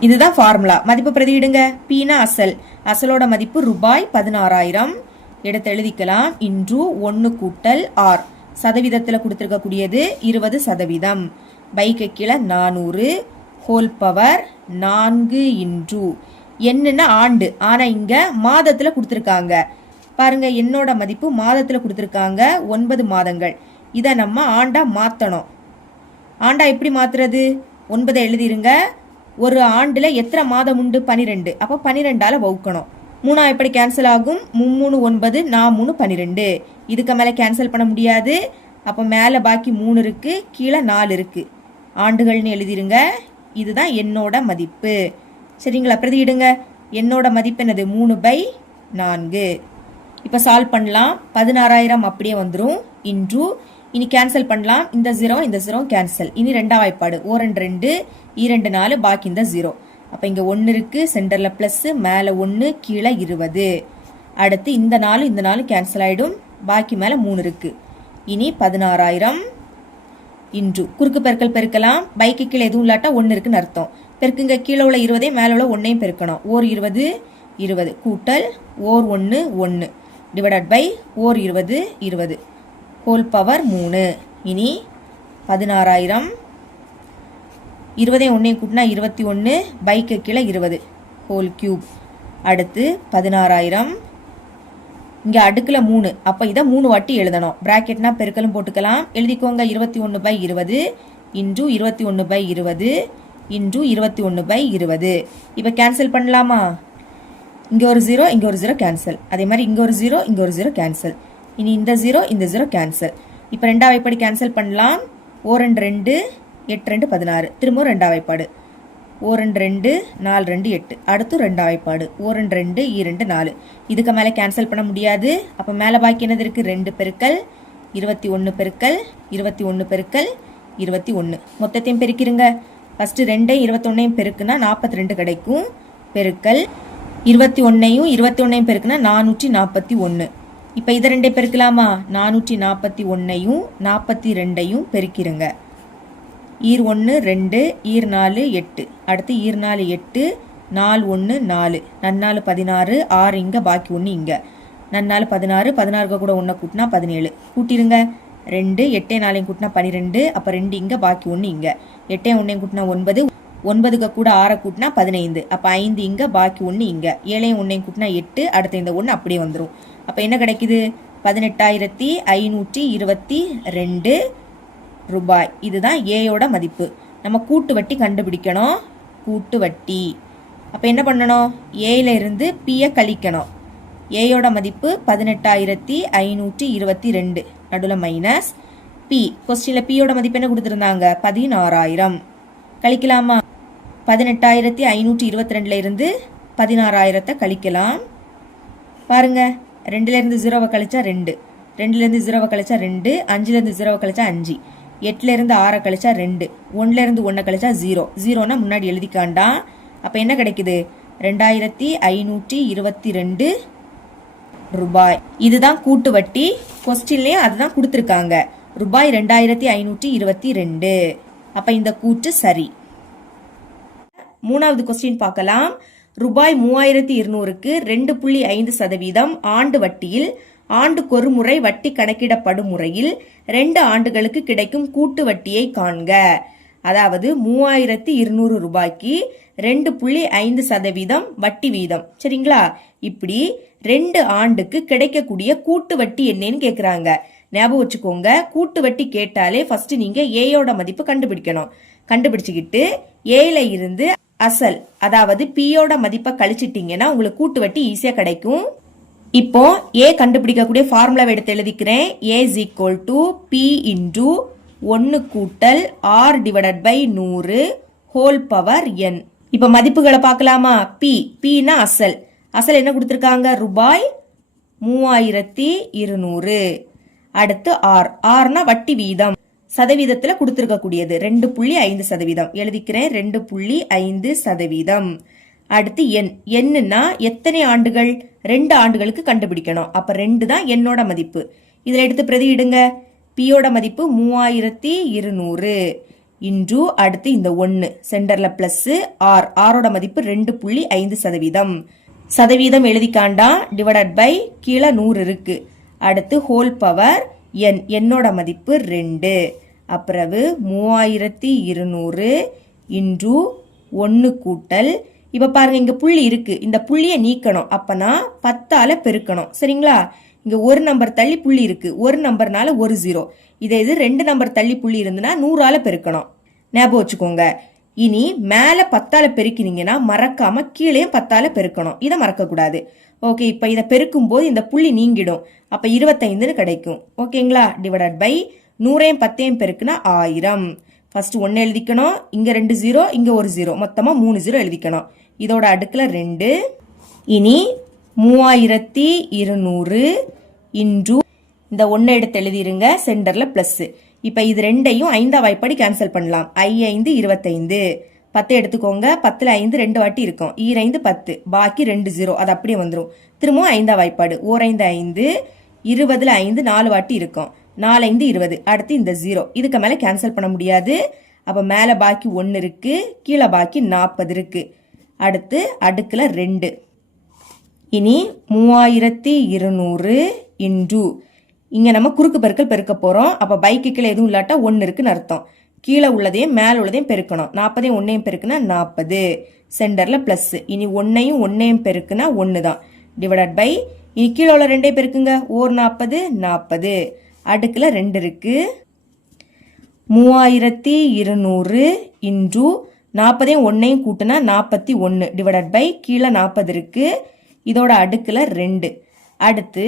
இதுதான் ஃபார்முலா. மதிப்பு பிரதியிடுங்க. பீனா அசல். அசலோட மதிப்பு ரூபாய் 16,000 எடுத்து எழுதிக்கலாம். இன்ட்ரூ 1 கூட்டல் ஆர் சதவீதத்தில் கொடுத்துருக்கக்கூடியது 20%. பைக்கு கீழே 400 ஹோல் பவர் 4 இன்ட்ரூ என்னன்னா ஆண்டு. ஆனா இங்க மாதத்துல கொடுத்துருக்காங்க பாருங்க. என்னோட மதிப்பு மாதத்துல கொடுத்துருக்காங்க 9 மாதங்கள். இதை நம்ம ஆண்டா மாத்தணும். ஆண்டா எப்படி மாத்துறது? 9 எழுதிருங்க. ஒரு ஆண்டுல எத்தனை மாதம் உண்டு? 12. அப்போ 12ஆல வகுக்கணும். 3 எப்படி கேன்சல் ஆகும்? 3 9 4 12. இதுக்கு மேல கேன்சல் பண்ண முடியாது. அப்போ மேல பாக்கி 3 இருக்கு, கீழே 4 இருக்கு. ஆண்டுகள்னு எழுதிருங்க. இதுதான் என்னோட மதிப்பு. சரிங்களா? பிரதியிடுங்க. என்னோட மதிப்பு என்னது? 3/4. இப்போ சால்வ் பண்ணலாம். 16,000 அப்படியே வந்துடும். இன்ட்ரூ இனி கேன்சல் பண்ணலாம். இந்த 0 கேன்சல். இனி 2ஆம் வாய்ப்பாடு. ஓர் 2 2 4 பாக்கி இந்த 0. அப்போ இங்கே 1 இருக்கு. சென்டரில் ப்ளஸ், மேலே 1 கீழே 20. அடுத்து இந்த 4 கேன்சல் ஆகிடும். பாக்கி மேலே 3 இருக்கு. இனி 16,000 இன்ட்ரூ குறுக்கு பெருக்கல் பெருக்கலாம். பைக்கு கீழே எதுவும் இல்லாட்டா 1 இருக்குன்னு அர்த்தம். பெருக்குங்க. கீழே உள்ள 20 மேலே உள்ள 1ஐயும் பெருக்கணும். ஓர் 20 20 கூட்டல் ஓர் 1 1 டிவைடட் பை ஓர் 20 20 ஹோல் பவர் 3. இனி 16,000 20ஐயும் 1ஐயும் கூட்டினா 21 பைக்கு கீழே 20 ஹோல் கியூப். அடுத்து 16,000 இங்கே அடுக்கில் 3. அப்போ இதை 3 வாட்டி எழுதணும். பிராக்கெட்னா பெருக்கலும் போட்டுக்கலாம். எழுதிக்கோங்க. 21/20 இன்ட்ரூ 21/20 இன்ட்ரூ 21/20. இப்போ கேன்சல் பண்ணலாமா? இங்கே ஒரு 0 இங்கே ஒரு 0 கேன்சல். அதே மாதிரி இங்கே ஒரு 0 இங்கே ஒரு 0 கேன்சல். இனி இந்த 0 கேன்சல். இப்போ 2ஆம் வாய்ப்பாடு கேன்சல் பண்ணலாம். ஓர் 2 8 2 16. திரும்ப 2ஆம் வாய்ப்பாடு. ஓர் 2 4 2 8. அடுத்து 2ஆம் வாய்ப்பாடு. ஓர் 2 2 4. இதுக்கு மேலே கேன்சல் பண்ண முடியாது. அப்போ மேலே பாக்கி என்னது இருக்கு? 2 பெருக்கல் 21 பெருக்கல் 21 பெருக்கல் 21. மொத்தத்தையும் பெருக்கிருங்க. ஃபர்ஸ்ட் 2ஐயும் 21ஐயும் பெருக்குனா 42 கிடைக்கும். பெருக்கல் 21ஐயும் 21ஐயும் பெருக்குனா 441. இப்போ இதை 2 பெருக்கலாமா? 441ஐயும் 42ஐயும் பெருக்கிருங்க. ஈர் 1 2 ஈர் 4 8. அடுத்து ஈர் 4 8 4 1 4 நன்னாலு 16 6 இங்கே பாக்கி 1 இங்கே நன்னாலு 16 16 கூட 1 கூட்டினா 17 கூட்டிருங்க. 2 8 4 கூட்டினா 12. அப்போ 2 இங்கே பாக்கி 1 இங்கே 8 1 கூட்டினா 9 9 கூட 6 கூட்டினா 15. அப்போ 5 இங்கே பாக்கி 1 இங்கே 7 1 கூட்டினா 8. அடுத்து இந்த 1 அப்படியே வந்துடும். அப்போ என்ன கிடைக்குது? 18,522 ரூபாய். இதுதான் ஏயோட மதிப்பு. நம்ம கூட்டு வட்டி கண்டுபிடிக்கணும். கூட்டு வட்டி அப்போ என்ன பண்ணணும்? ஏல இருந்து பியை கழிக்கணும். ஏயோட மதிப்பு 18,522 நடுவில் மைனஸ் பி கொஸ்டின்ல பியோட மதிப்பு என்ன கொடுத்திருந்தாங்க 16000. கழிக்கலாமா? 18522 இருந்து 16000 கழிக்கலாம். பாருங்க, 2ல இருந்து 0 கழிச்சா 2, 2ல இருந்து 0 கழிச்சா 2, 5ல இருந்து 0 கழிச்சா 5, 8ல இருந்து 6 கழிச்சா 2, 1ல இருந்து 1 கழிச்சா 0, 0னா முன்னாடி எழுதிக்காண்டா. அப்ப என்ன கிடைக்குது? 2522 ரூபாய். இதுதான் கூட்டு வட்டி. கொஸ்டின்லயே அதுதான் கொடுத்திருக்காங்க, ரூபாய் 2522. அப்ப இந்த கூற்று சரி. மூணாவது கொஸ்டின் பார்க்கலாம். ரூபாய் 3200க்கு 2.5% ஆண்டு வட்டியில் ஆண்டுக்கொரு முறை வட்டி கணக்கிடப்படும் முறையில் 2 ஆண்டுகளுக்கு கிடைக்கும் கூட்டு வட்டியை காண்க. அதாவது 3200 ரூபாய்க்கு 2.5% வட்டி வீதம். சரிங்களா? இப்படி 2 ஆண்டுக்கு கிடைக்கக்கூடிய கூட்டு வட்டி என்னன்னு கேக்குறாங்க. ஞாபகம் வச்சுக்கோங்க, கூட்டு வட்டி கேட்டாலே ஃபர்ஸ்ட் நீங்க ஏயோட மதிப்பு கண்டுபிடிக்கணும். கண்டுபிடிச்சுக்கிட்டு ஏல இருந்து அசல் அதாவது பியோட மதிப்பை கழிச்சிட்டீங்கன்னா உங்களுக்கு கூட்டு வட்டி ஈஸியா கிடைக்கும். இப்போ ஏ கண்டுபிடிக்கக்கூடிய ஃபார்முலாவை எடுத்து எழுதிக்கிறேன். A is equal to P into 1 கூட்டல் R divided by 100 whole power n. இப்ப மதிப்புகளை பார்க்கலாமா? பின்னா அசல். அசல் என்ன கொடுத்திருக்காங்க? ரூபாய் 3200. அடுத்து ஆர்னா வட்டி வீதம். சதவீதத்துல கொடுத்திருக்க கூடியது 2.5%. எழுதிக்கிறேன் 2.5%. அடுத்து என்னன்னா எத்தனை ஆண்டுகள்? 2 ஆண்டுகளுக்கு கண்டுபிடிக்கணும். அப்ப 2 தான் என்னோட மதிப்பு. இதுல எடுத்து பிரதியிடுங்க. பியோட மதிப்பு 3200 இன்டு அடுத்து இந்த 1 சென்டர்ல பிளஸ் ஆரோட மதிப்பு 2.5%. சதவீதம் எழுதிக்காண்டா டிவைடட் பை கீழே 100 இருக்கு. அடுத்து ஹோல் பவர் என்னோட மதிப்பு 2. அப்புறவு 3200 இன்டு 1 கூட்டல். இப்ப பாருங்க, இங்க புள்ளி இருக்கு, இந்த புள்ளிய நீக்கணும். அப்பனா 10ஆல பெருக்கணும். சரிங்களா? இங்க ஒரு நம்பர் தள்ளி புள்ளி இருக்கு, ஒரு நம்பர்னால ஒரு 0. இதே இது 2 நம்பர் தள்ளி புள்ளி இருந்துன்னா 100ஆல பெருக்கணும். ஞாபகம் வச்சுக்கோங்க. இனி மேல 10ஆல பெருக்கினீங்கன்னா மறக்காம கீழே 10ஆல பெருக்கணும். இதை மறக்க கூடாது. ஓகே, இப்ப இதை பெருக்கும் போது இந்த புள்ளி நீங்கிடும். அப்ப 25 கிடைக்கும். ஓகேங்களா? டிவைடட் பை 100 10 பெருக்குனா 1000. ஃபர்ஸ்ட் 1 எழுதிக்கணும், இங்க 2 0, இங்க ஒரு 0, மொத்தமா 3 0 எழுதிக்கணும். இதோட அடுக்குல 2. இனி 3200 இன்டு இந்த 1 எடுத்து எழுதிருங்க, சென்டர்ல பிளஸ். இப்ப இது ரெண்டையும் 5ஆ வாய்ப்படி கேன்சல் பண்ணலாம். 5 25. 10 எடுத்துக்கோங்க. 10ல 5 2 வாட்டி இருக்கும். 5 10, பாக்கி 2 0, அது அப்படியே வந்துடும். திரும்பவும் 5ஆ வாய்ப்பாடு. 4 5 5, 20ல 5 4 வாட்டி இருக்கும். 4 5 20. அடுத்து இந்த 0, இதுக்கு மேல கேன்சல் பண்ண முடியாது. அப்ப மேல பாக்கி 1 இருக்கு, கீழே பாக்கி 40 இருக்கு. அடுத்து அடுக்குல 2. இனி 3200 இன்டு இங்க நம்ம குறுக்கு பெருக்கல் பெருக்க போறோம். அப்ப பைக்கு கீழே எதுவும் இல்லாட்டா 1 இருக்குன்னு அர்த்தம். கீழே உள்ளதையும் மேல உள்ளதையும் பெருக்கணும். 40 1 பெருக்குனா 40, சென்டர்ல பிளஸ். இனி 1 1 பெருக்குனா 1 தான். டிவைடட் பை இனி கீழே உள்ள 2 பெருக்குங்க. 40 40. அடுக்குல 2 இருக்கு. 3200 இன்டு 40 1 கூட்டினா 41 டிவைடட் பை கீழே 40 இருக்கு. இதோட அடுக்குல 2. அடுத்து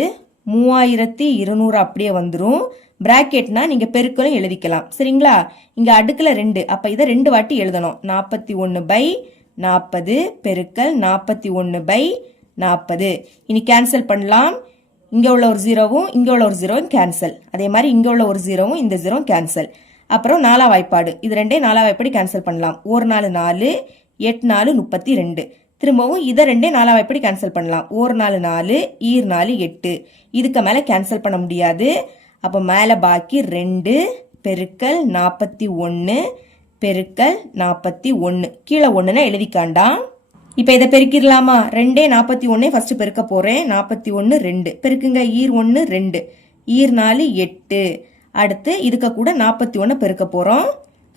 3200 அப்படியே வந்துரும். பிராக்கெட்னா நீங்க பெருக்கலும் எழுதிக்கலாம். சரிங்களா? இங்க அடுக்குல 2, அப்ப இதை 2 வாட்டி எழுதணும். 41/40 பெருக்கல் 41/40. இனி கேன்சல் பண்ணலாம். இங்க உள்ள ஒரு 0வும் இங்க உள்ள ஒரு 0வும் கேன்சல். அதே மாதிரி இங்க உள்ள ஒரு 0வும் இந்த 0வும் கேன்சல். அப்புறம் 4ஆ வாய்ப்பாடு. இது 2 4ஆ வாய்ப்பாடு கேன்சல் பண்ணலாம். 1 4 4, 8 4 32. திரும்பவும் இதை 2 4ஆ வாய்ப்பாடு கேன்சல் பண்ணலாம். 1 4 4, 4 8. இதுக்கு மேல கேன்சல் பண்ண முடியாது. அப்ப மேல பாக்கி 2 பெருக்கல் 41 பெருக்கல் 41. கீழே 1னா எழுதிக்காண்டா. இப்ப இதை பெருக்கிடலாமா? 2 41 ஃபர்ஸ்ட் பெருக்க போறேன். 41 2 பெருக்குங்க. 1 2, 4 8. அடுத்து இதுக்கு கூட 41 பெருக்க போறோம்.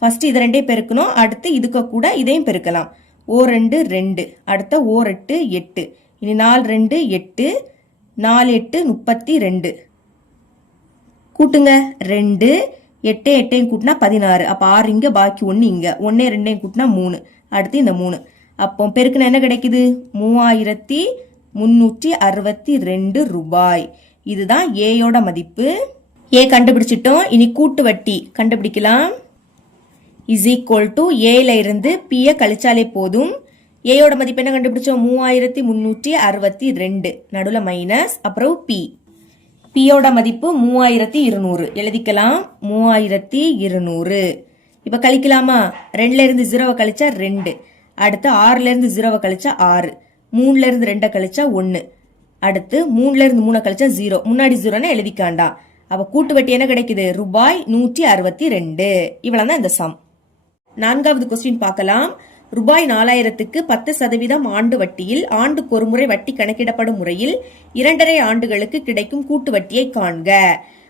ஃபர்ஸ்ட் இது 2 பெருக்கணும். அடுத்து இதுக்கு கூட இதையும் பெருக்கலாம். 2 2, அடுத்த 8 8. இனி 4 2 8, 4 8 32. கூட்டுங்க. 2 8 8 கூட்டினா 16. அப்ப 6 இங்க, பாக்கி 1 இங்க. 1 2 கூட்டினா 3. அடுத்து இந்த 3. அப்போ பெருக்குனா என்ன கிடைக்குது? 3362 ரூபாய். இதுதான் ஏயோட மதிப்பு. ஏ கண்டுபிடிச்சிட்டோம். இனி கூட்டு வட்டி கண்டுபிடிக்கலாம். இஸ் ஈக்குவல் டு ஏல இருந்து பியை கழிச்சாலே போதும். ஏயோட மதிப்பு என்ன கண்டுபிடிச்சோம்? 3362. நடுவில் மைனஸ், அப்புறம் பி. பியோட மதிப்பு 3200. எழுதிக்கலாம் 3200. இப்ப கழிக்கலாமா? 2ல இருந்து 0 கழிச்சா 2. அடுத்து 6ல இருந்து 0 கழிச்சா 6. 3ல இருந்து 2 கழிச்சா 1. அடுத்து 3ல இருந்து 3 கழிச்சா 0. முன்னாடி 0ன்னு எழுதிக்காண்டா. அப்ப கூட்டு வட்டி என்ன கிடைக்குது? ரூபாய் 162. இவ்வளவுதான் இந்த சம். 4வது கொஸ்டின் பார்க்கலாம். ரூபாய் 4000க்கு 10% ஆண்டு வட்டியில் ஆண்டுக்கு ஒரு முறை வட்டி கணக்கிடப்படும் முறையில் 2.5 ஆண்டுகளுக்கு கிடைக்கும் கூட்டு வட்டியை காண்க.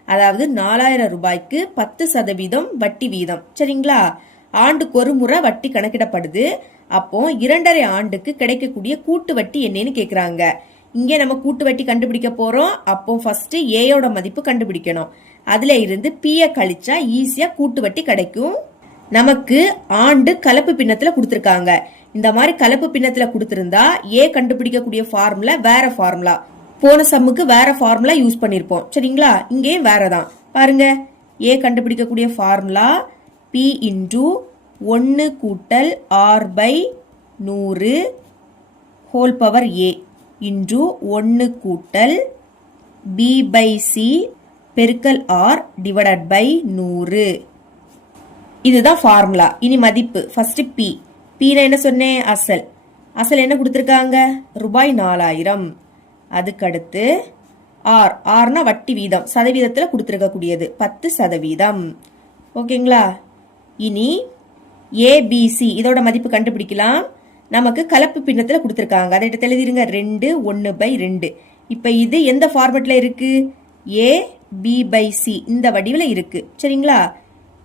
அதாவது 4000 ரூபாய்க்கு 10% வட்டி வீதம். சரிங்களா? ஆண்டுக்கு ஒரு முறை வட்டி கணக்கிடப்படுது. அப்போ 2.5 ஆண்டுக்கு கிடைக்கக்கூடிய கூட்டு வட்டி என்னன்னு கேக்குறாங்க. இங்கே நம்ம கூட்டு வட்டி கண்டுபிடிக்க போறோம். அப்போ ஃபர்ஸ்ட் ஏயோட மதிப்பு கண்டுபிடிக்கணும். அதுல இருந்து பியை கழிச்சா ஈஸியா கூட்டு வட்டி கிடைக்கும். நமக்கு ஆண்டு கலப்பு பின்னத்துல கொடுத்திருக்காங்க. இந்த மாதிரி கலப்பு பின்னத்துல கொடுத்திருந்தா ஏ கண்டுபிடிக்கக்கூடிய ஃபார்முலா வேற ஃபார்முலா. போன சம்முக்கு வேற ஃபார்முலா யூஸ் பண்ணிருப்போம். சரிங்களா? இங்கேயும் வேறதான். பாருங்க, ஏ கண்டுபிடிக்கக்கூடிய ஃபார்முலா பி இன்டு 1 கூட்டல் R by 100 whole power A into 1 கூட்டல் பி பை சி பெருக்கல் ஆர் டிவைடட் பை 100. இதுதான் ஃபார்முலா. இனி மதிப்பு ஃபர்ஸ்ட் பி. பி என்ன சொன்னேன்? அசல். அசல் என்ன கொடுத்திருக்காங்க? ரூபாய் 4000. அதுக்கடுத்து ஆர். ஆர்னா வட்டி வீதம், சதவீதத்தில் கொடுத்திருக்கக்கூடியது 10%. ஓகேங்களா? இனி ஏபிசி இதோட மதிப்பு கண்டுபிடிக்கலாம். நமக்கு கலப்பு பின்னத்தில் கொடுத்திருக்காங்க. அதை எடுத்து எழுதிருங்க 2 1/2. இப்ப இது எந்த ஃபார்மெட்ல இருக்கு? ஏ பி பை சி இந்த வடிவில் இருக்கு. சரிங்களா?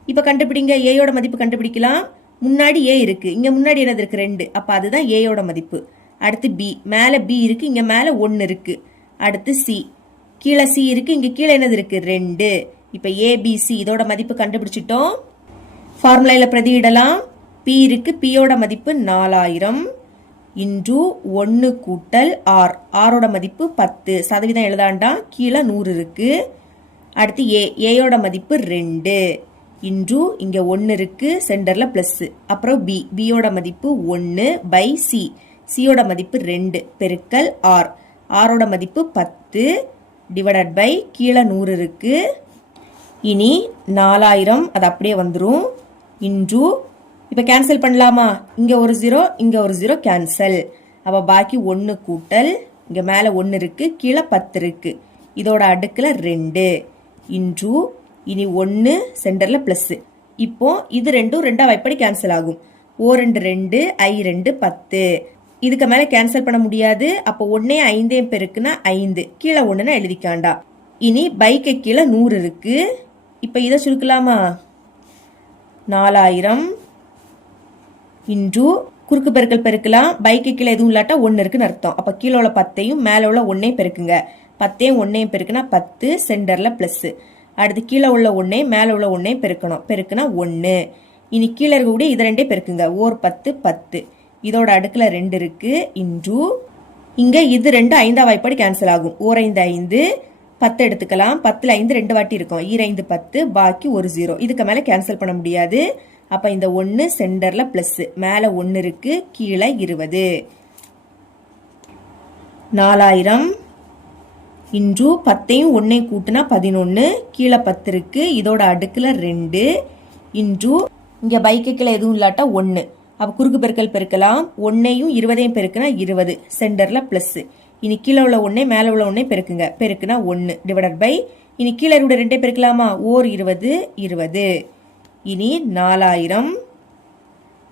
இப்ப கண்டுபிடிங்க. ஏயோட மதிப்பு கண்டுபிடிக்கலாம். முன்னாடி ஏ இருக்கு, இங்க முன்னாடி என்னது இருக்கு? 2. அப்ப அதுதான் ஏயோட மதிப்பு. அடுத்து பி. மேல பி இருக்கு, இங்க மேல 1 இருக்கு. அடுத்து சி. கீழே சி இருக்கு, இங்க கீழே என்னது இருக்கு? 2. இப்ப ஏபிசி இதோட மதிப்பு கண்டுபிடிச்சிட்டோம். ஃபார்முலால பிரதியிடலாம். பி இருக்கு, பியோட மதிப்பு 4000 இன்டு 1 கூட்டல் ஆர். ஆரோட மதிப்பு 10%. எழுதாண்டா. கீழே 100 இருக்கு. அடுத்து ஏ. ஏயோட மதிப்பு 2 இன்டு இங்க 1 இருக்கு, சென்டர்ல பிளஸ். அப்புறம் பி. பியோட மதிப்பு 1 பை சி. சியோட மதிப்பு 2 பெருக்கல் ஆர். ஆரோட மதிப்பு 10 டிவைடட் பை கீழே 100 இருக்கு. இனி 4000 அது அப்படியே வந்துரும். இன்டு இப்ப கேன்சல் பண்ணலாமா? இங்க ஒரு 0 இங்க ஒரு 0 கேன்சல். அப்ப பாக்கி 1 கூட்டல் இங்க மேல 1 இருக்கு, கீழே 10 இருக்கு. இதோட அடுக்குல 2 இன்டு இனி 1 சென்டர்ல பிளஸ். இப்போ இது ரெண்டும் 2 வைப்படி கேன்சல் ஆகும். ஓ 2 2 ஐ 2 10. இதுக்கு மேல கேன்சல் பண்ண முடியாது. அப்போ 1 5 பெருக்குனா 5. கீழே 1ன்னு எழுதிக்காண்டா. இனி பைக்கு கீழே 100 இருக்கு. இப்ப இதை சுருக்கலாமா? 4000 இன்டு குறுக்கு பெருக்கல் பெருக்கலாம். பைக்கு கீழே எதுவும் இல்லாட்டா 1 இருக்குன்னு அர்த்தம். அப்ப கீழே உள்ள 10யும் மேல உள்ள 1 பெருக்குங்க. 10யும் 1 பெருக்குனா 10 சென்டர்ல பிளஸ். அடுத்து கீழே உள்ள 1 மேல உள்ள 1 பெருக்கணும். பெருக்குனா 1. இனி கீழே இருக்கக்கூடிய இது 2 பெருக்குங்க. ஓர் 10 10. இதோட அடுக்குல 2 இருக்கு. இன்டு இங்க இது 2 5 வாய்ப்பாடு கேன்சல் ஆகும். ஓர் 5 5 10 எடுத்துக்கலாம். 10ல 5 2 வாட்டி இருக்கும். ஈர 5 10 பாக்கி ஒரு 0. இதுக்கு மேல கேன்சல் பண்ண முடியாது. அப்ப இந்த 1 சென்டர்ல பிளஸ். மேல 1 இருக்கு, கீழே 20. 4000 இன்டு 10யும் 1 கூட்டினா 11. கீழே 10 இருக்கு. இதோட அடுக்குல 2 இன்டு இங்க பைக்கு கீழே எதுவும் இல்லாட்டா 1. அப்ப குறுக்கு பெருக்கல் பெருக்கலாம். 1யும் 20யும் பெருக்குனா 20 சென்டர்ல பிளஸ். இனி கீழே உள்ள 1 மேல உள்ள 1 பெருக்குங்க. பெருக்குனா 1 டிவைடட் பை இனி கீழே இருக்க 2 பெருக்கலாமா? ஓர் 20 20. இனி 4000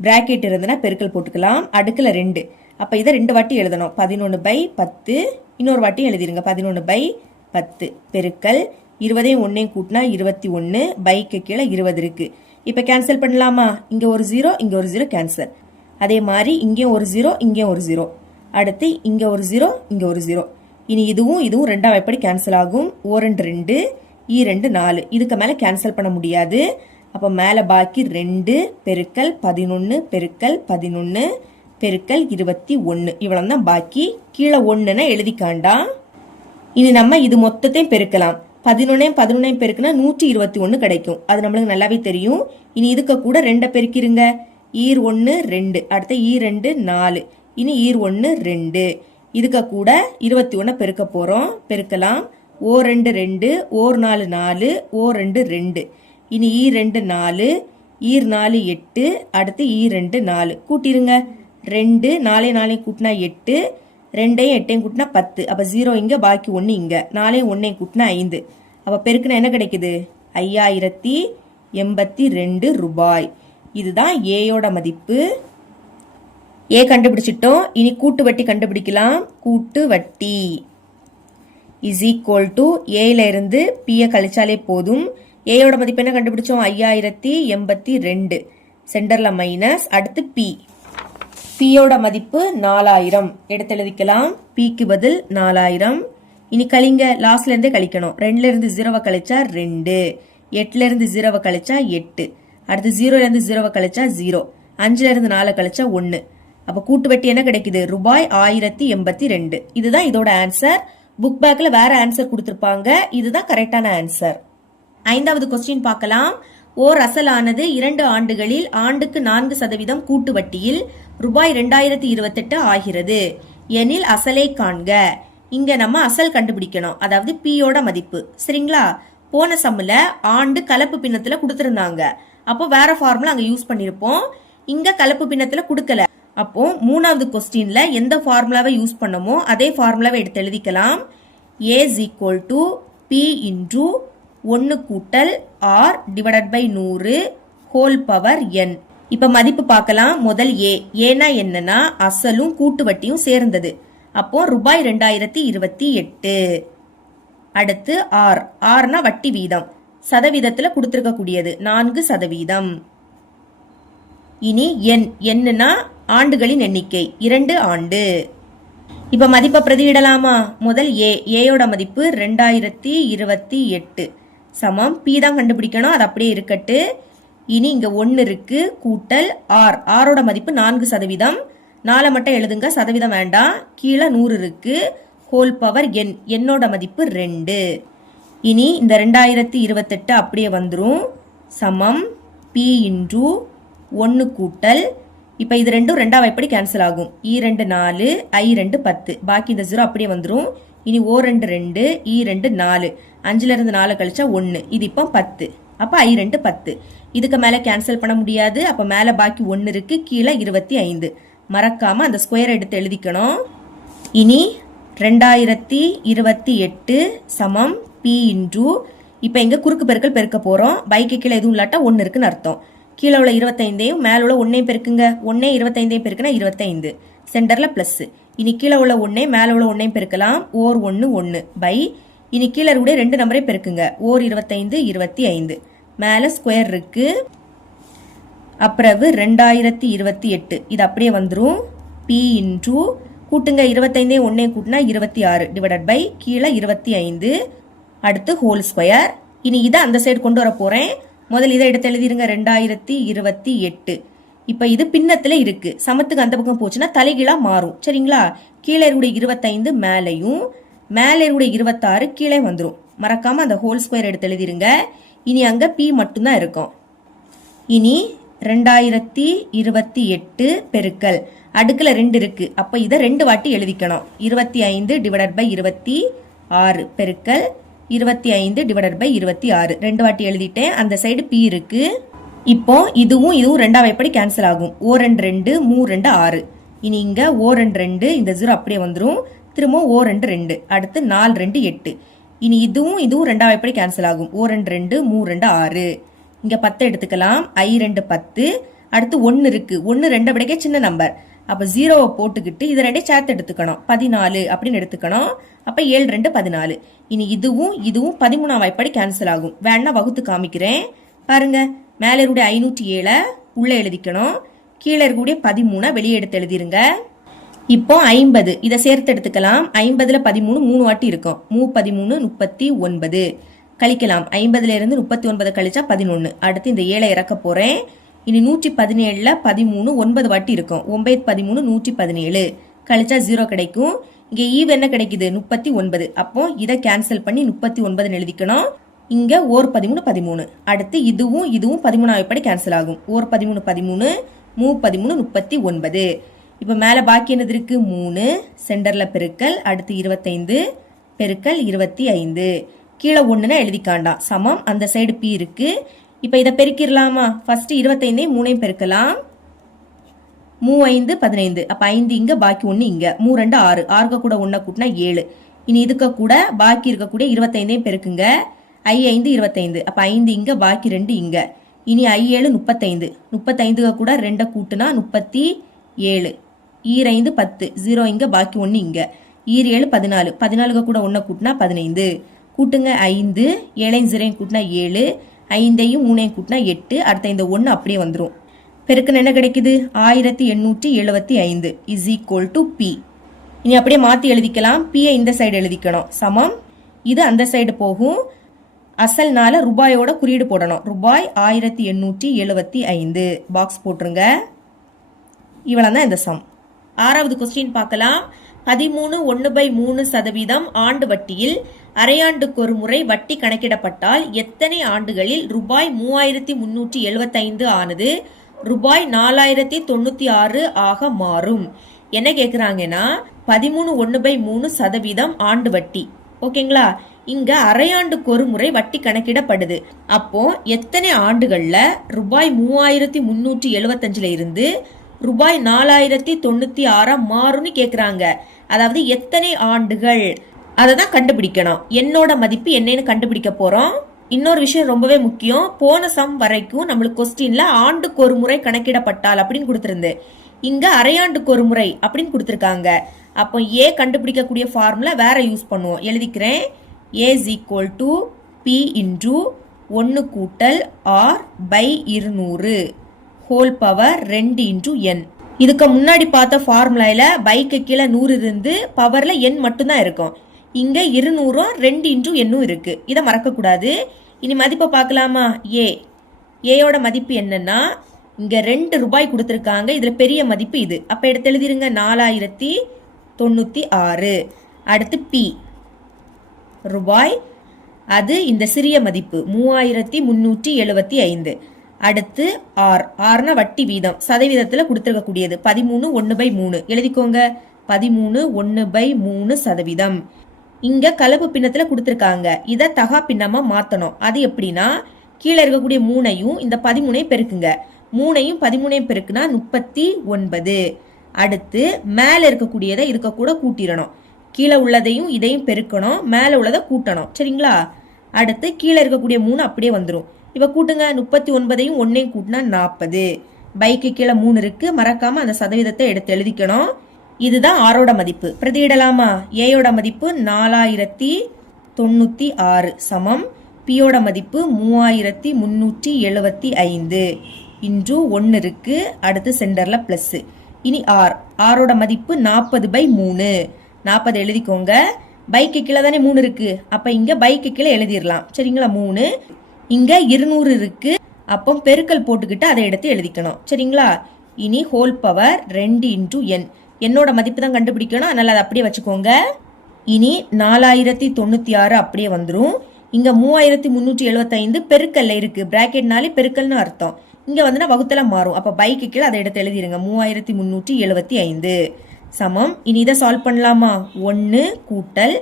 பிராக்கெட் இருந்ததுன்னா பெருக்கல் போட்டுக்கலாம். அடுக்குல 2. அப்ப இதை 2 வாட்டி எழுதணும். 11/10. இன்னொரு வாட்டி எழுதிருங்க. 11/10 பெருக்கல் 20யும் 1 கூட்டினா 21. பைக்கு கீழே 20 இருக்கு. இப்ப கேன்சல் பண்ணலாமா? இங்க ஒரு 0 இங்க ஒரு 0 கேன்சல். அதே மாதிரி இங்கேயும் ஒரு 0 இங்கேயும் ஒரு 0. அடுத்து இங்க ஒரு 0 இங்க ஒரு 0. இனி இதுவும் இதுவும் 2 வாய்ப்படி கேன்சல் ஆகும். ஓ 2 2 ஈ 2 4. இதுக்கு மேல கேன்சல் பண்ண முடியாது. அப்ப மேல பாக்கி 2 பெருக்கல் 11 பெருக்கல் 11 பெருக்கல் 21. இவ்வளவுதான் பாக்கி. கீழே 1ன்னு எழுதிக்காண்டா. இனி நம்ம இது மொத்தத்தையும் பெருக்கலாம். 11 பெருக்குனா 121 கிடைக்கும். அது நம்மளுக்கு நல்லாவே தெரியும். இனி இதுக்கு கூட 2 பெருக்கிருங்க. ஈர் 1 2, அடுத்து ஈர் 2 4, இனி ஈர் 1 2. இதுக்கு கூட 21 பெருக்க போறோம். பெருக்கலாம். ஓ 2 2, ஓர் 4 4, ஓ 2 2. இனி ஈர் 2 4, ஈர் 4 8, அடுத்து ஈர் 2 4. கூட்டிருங்க. 2 4 4 கூட்டினா 8, 2 8 கூட்டினா 10. அப்ப 0 இங்க, பாக்கி 1 இங்க. 4 1 கூட்டினா 5. அப்ப பெருக்குனா என்ன கிடைக்குது? 5082 ரூபாய். இதுதான் ஏயோட மதிப்பு. ஏ கண்டுபிடிச்சிட்டோம். இனி கூட்டு வட்டி கண்டுபிடிக்கலாம். கூட்டு வட்டி இஸ் ஈக்குவல் டு ஏல இருந்து பிய கழிச்சாலே போதும். ஏயோட மதிப்பு என்ன கண்டுபிடிச்சோம்? 5082. சென்டர்ல மைனஸ், அடுத்து பி. பியோட மதிப்பு 4000 எடுத்து எழுதிக்கலாம். பிக்கு பதில் 4000. இனி கழிங்க. லாஸ்ட்ல இருந்தே கழிக்கணும். 2ல இருந்து 0 கழிச்சா 2, 8ல இருந்து 0 கழிச்சா 8, அடுத்து 0ல இருந்து 0 கழிச்சா 0, 5ல இருந்து 4 கழிச்சா 1. அப்ப கூட்டு வட்டி என்ன கிடைக்குது? ரூபாய் 1082. இதுதான் இதோட ஆன்சர். புக் பேக்ல வேற ஆன்சர் கொடுத்திருப்பாங்க. இதுதான் கரெக்டான ஆன்சர். 5வது கொஸ்டின் பார்க்கலாம். ஓர் அசலானது 2 ஆண்டுகளில் ஆண்டுக்கு 4% கூட்டு வட்டியில் ரூபாய் 2028 ஆகிறது எனில் அசலை காண்க. இங்க நம்ம அசல் கண்டுபிடிக்கணும். அதாவது பியோட மதிப்பு. சரிங்களா? போன சம்முல ஆண்டு கலப்பு பின்னத்துல கொடுத்திருந்தாங்க. அப்போ வேற ஃபார்முலா அங்க யூஸ் பண்ணிருப்போம். இங்க கலப்பு பின்னத்துல கொடுக்கல. அப்போ 3வது கொஸ்டின்ல எந்த ஃபார்முலாவை யூஸ் பண்ணமோ அதே ஃபார்முலாவை எடுத்து எழுதிக்கலாம். A is equal to P into 1 கூட்டல் R divided by 100 whole power n. இப்ப மதிப்பு பார்க்கலாம். முதல் A. ஏனா என்னன்னா அசலும் கூட்டு வட்டியும் சேர்ந்தது. அப்போ ரூபாய் 2028. அடுத்து R. Rனா வட்டி வீதம். சதவீதத்துல கொடுத்திருக்க கூடியது 4%. இனி n. என்னன்னா ஆண்டுகளின் எண்ணிக்கை 2 ஆண்டு. இப்ப மதிப்பை பிரதியிடலாமா? முதல் A. ஏயோட மதிப்பு 2028 சமம் P தான் கண்டுபிடிக்கணும். அது அப்படியே இருக்கட்டு. இனி இங்க 1 இருக்கு. கூட்டல் R. Rோட மதிப்பு 4%. 4 மட்டும் எழுதுங்க, சதவீதம் வேண்டாம். கீழே 100 இருக்கு. Whole power n. என்னோட மதிப்பு 2. இனி இந்த 2028 அப்படியே வந்துரும். சமம் P இன்டு 1 கூட்டல். இப்ப இது ரெண்டும் 2ஆ எப்படி கேன்சல் ஆகும்? E2 4, I2 10. பாக்கி இந்த 0 அப்படியே வந்துரும். இனி O2 2, E2 4. 5ல இருந்து 4 கழிச்சா 1. இது இப்போ 10. அப்ப I2 10. இதுக்கு மேல கேன்சல் பண்ண முடியாது. அப்ப மேல பாக்கி 1 இருக்கு. கீழே 25. மறக்காம அந்த ஸ்கொயர் எடுத்து எழுதிக்கணும். இனி 2028 சமம் P இன்டு. இப்ப இங்க குறுக்கு பெருக்கல் பெருக்க போறோம். பைக்கு கீழே எதுவும் இல்லாட்டா 1 இருக்குன்னு அர்த்தம். கீழே உள்ள 25ஐயும் மேல உள்ள 1ஐயும் பெருக்குங்க. 1 25ஐயும் பெருக்குனா 25. சென்டர்ல பிளஸ். இனி கீழே உள்ள 1 மேல உள்ள 1ஐயும் பெருக்கலாம். ஓர் 1 1 பை. இனி கீழே கூட 2 நம்பரை பெருக்குங்க. ஓர் 25 25. மேல ஸ்கொயர் இருக்கு. அப்புறம் 2028 இது அப்படியே வந்துரும். P இன்டு கூட்டுங்க. 25ஐயும் 1ஐயும் கூட்டினா 26 டிவைடட் பை கீழே 25. அடுத்து ஹோல் ஸ்கொயர். இனி இதை அந்த சைடு கொண்டு வர போறேன். முதல் இதை எடுத்து எழுதிருங்க. 2028. இப்ப இது பின்னத்துல இருக்கு. சமத்துக்கு அந்த பக்கம் போச்சுன்னா தலைகீழா மாறும். சரிங்களா? கீழே இருக்கூடிய 25 மேலையும் மேலே இருக்கூடிய 26 கீழே வந்துரும். மறக்காம அந்த ஹோல் ஸ்கொயர் எடுத்து எழுதிருங்க. இனி அங்க P மட்டும்தான் இருக்கும். இனி 2028 பெருக்கல் அடுக்குல 2 இருக்கு. அப்ப இதை 2 வாட்டி எழுதிக்கணும். 25 டிவைடட் பை 26 பெருக்கல் 25 டிவைடட் பை 26. 2 வாட்டி எழுதிட்டேன். அந்த சைடு P இருக்கு. இப்போ இதுவும் 2ஆ எப்படி கேன்சல் ஆகும்? O2 2, 3 2 6. இனி இங்க O2 2, இந்த 0 அப்படியே வந்துரும். திரும்ப O2 2, அடுத்து 4 2 8. இனி இதுவும் 2ஆ எப்படி கேன்சல் ஆகும்? O2 2, 3 2 6. இங்க 10 எடுத்துக்கலாம். I2 10. அடுத்து 1 இருக்கு. 1 2 விடக்கே சின்ன நம்பர். அப்ப 0 போட்டுக்கிட்டு இது 2 சேர்த்து எடுத்துக்கணும். 14 அப்படின்னு எடுத்துக்கணும். அப்ப 7 2 14. இனி இதுவும் 13ஆம் வாய்ப்படி கேன்சல் ஆகும். வேணா வகுத்து காமிக்கிறேன் பாருங்க. மேல இருக்கூடிய 507 உள்ள எழுதிக்கணும். கீழே இருக்கக்கூடிய 13 வெளியே எடுத்து எழுதிருங்க. இப்போ 50 இதை சேர்த்து எடுத்துக்கலாம். 50ல 13 3 வாட்டி இருக்கும். 13 39 கழிக்கலாம். 50ல இருந்து 39 கழிச்சா 11. அடுத்து இந்த 7 இறக்க போறேன். இனி 117ல 13 9 வாட்டி இருக்கும். 9 13 117 கழிச்சா 0 கிடைக்கும். இங்க ஈவ் என்ன கிடைக்குது 39. அப்போ இதை கேன்சல் பண்ணி 39 எழுதிக்கணும். இங்க ஓர் 13 13. அடுத்து இதுவும் இதுவும் 13 படி கேன்சல் ஆகும். ஓர் 13 13, மூ 13 39. இப்ப மேல பாக்கி என்னது இருக்கு 3 சென்டர்ல பெருக்கல், அடுத்து 25 பெருக்கல் 25. கீழே 1னா எழுதிக்காண்டாம். சமம் அந்த சைடு p இருக்கு. இப்ப இதை பெருக்கிடலாமா? ஃபர்ஸ்ட் 25 3 பெருக்கலாம். 3 5 15. அப்ப 5 இங்க பாக்கி 1 இங்க. 3 2 6. 6 கூட 1 கூட்டினா 7. இனி இதுக்கு கூட பாக்கி இருக்கக்கூடிய 25 பெருக்குங்க. I 5 25. அப்ப 5 இங்க பாக்கி 2 இங்க. இனி I 7 35. 35 கூட 2 கூட்டினா 37. ஈர் 5 10. 0 இங்க பாக்கி 1 இங்க. ஈர் 7 14. 14 கூட 1 கூட்டினா 15. கூட்டுங்க 5. 7 0 கூட்டினா 7. 5 3 கூட்டினா 8. அடுத்த இந்த 1 அப்படியே வந்துரும். பெருக்குன்னு என்ன கிடைக்குது? 1875 is equal to P. இனி அப்படியே மாத்தி எழுதிக்கலாம். P இந்த சைடு எழுதிக்கணும். சமம் இது அந்த சைடு போகும். அசல்னால ரூபாயோட குறியீடு போடணும். ரூபாய் 1875 பாக்ஸ் போட்டுருங்க. இவ்வளவுதான் இந்த சம். 6வது கொஸ்டின் பார்க்கலாம். 13/1/3% ஆண்டு வட்டியில் அரையாண்டுக்கு ஒரு முறை வட்டி கணக்கிடப்பட்டால் எத்தனை ஆண்டுகளில் ரூபாய் 3375 ஆனது ரூபாய் 4096 ஆக மாறும்? என்ன கேக்குறாங்கன்னா 13/1/3% ஆண்டு வட்டி. ஓகேங்களா? இங்க அரையாண்டுக்கு ஒரு முறை வட்டி கணக்கிடப்படுது. அப்போ எத்தனை ஆண்டுகள்ல ரூபாய் 3375ல இருந்து ரூபாய் 4096 மாறும்னு கேக்குறாங்க. அதாவது எத்தனை ஆண்டுகள் அததான் கண்டுபிடிக்கணும். என்னோட மதிப்பு என்னன்னு கண்டுபிடிக்க போறோம். இன்னொரு விஷயம் ரொம்பவே முக்கியம். போன சம் வரைக்கும் நம்மளுக்கு கொஸ்டின்ல ஆண்டுக்கு ஒரு முறை கணக்கிடப்பட்டால் அப்படின்னு கொடுத்திருந்து. இங்க அரையாண்டுக்கு ஒரு முறை அப்படின்னு கொடுத்திருக்காங்க. அப்போ ஏ கண்டுபிடிக்கக்கூடிய ஃபார்முலா வேற யூஸ் பண்ணுவோம். எழுதிக்கிறேன். A is equal to P into 1 கூட்டல் R by 200 whole power 2 into N. இதுக்கு முன்னாடி பார்த்த ஃபார்முலால பைக்கு கீழே 100 இருந்து பவர்ல N மட்டும்தான் இருக்கும். இங்க 200 2 into N இருக்கு. இதை மறக்க கூடாது. இனி மதிப்பை பார்க்கலாமா? ஏயோட மதிப்பு என்னன்னா இங்க 2 ரூபாய் கொடுத்திருக்காங்க. இதுல பெரிய மதிப்பு இது. அப்ப எடுத்து எழுதிருங்க 4096. அடுத்து P ரூபாய், அது இந்த சிறிய மதிப்பு 3375. அடுத்து R, Rனா வட்டி வீதம் சதவீதத்துல கொடுத்திருக்கக்கூடியது 13/1/3. எழுதிக்கோங்க 13/1/3%. இங்க கலப்பு பின்னத்துல கொடுத்திருக்காங்க. இத தகா பின்னமா மாத்தணும். அது எப்படின்னா கீழே இருக்கக்கூடிய 3ஐயும் இந்த 13ஐயும் பெருக்குங்க. 3ஐயும் 13ஐயும் பெருக்குனா 39. அடுத்து மேல இருக்கக்கூடியதை இதுக்கு கூட கூட்டிடணும். கீழே உள்ளதையும் இதையும் பெருக்கணும், மேல உள்ளதை கூட்டணும். சரிங்களா? அடுத்து கீழே இருக்கக்கூடிய 3 அப்படியே வந்துடும். இப்ப கூட்டுங்க 39ஐயும் 1ஐயும் கூட்டினா 40. பைக்கு கீழே 3 இருக்கு. மறக்காம அந்த சதவீதத்தை எடுத்து எழுதிக்கணும். இதுதான் ஆரோட மதிப்பு. பிரதியிடலாமா? ஏயோட மதிப்பு 4096 சமம் பியோட மதிப்பு 3375 இன்டு 1 இருக்கு. அடுத்து சென்டர்ல பிளஸ். இனி ஆரோட மதிப்பு 40/3. 40 எழுதிக்கோங்க. பைக்கு கீழே தானே 3 இருக்கு. அப்ப இங்க பைக்கு கீழே எழுதிடலாம். சரிங்களா? 3 இங்க 200 இருக்கு. அப்போ பெருக்கல் போட்டுக்கிட்டு அதை எடுத்து எழுதிக்கணும். சரிங்களா? இனி ஹோல் பவர் 2 into N. என்னோட மதிப்பு தான் கண்டுபிடிக்கணும். அதனால அதை அப்படியே வச்சுக்கோங்க. இனி 4096 அப்படியே வந்துடும். இங்க 3375 பெருக்கல்ல இருக்கு. பிராக்கெட்னாலே பெருக்கல்னு அர்த்தம். இங்க வந்து வகுத்தல மாறும். அப்ப பைக்கு கீழே அதை எடுத்து எழுதிருங்க 3375 சமம். இனி இதை சால்வ் பண்ணலாமா? 1 கூட்டல்,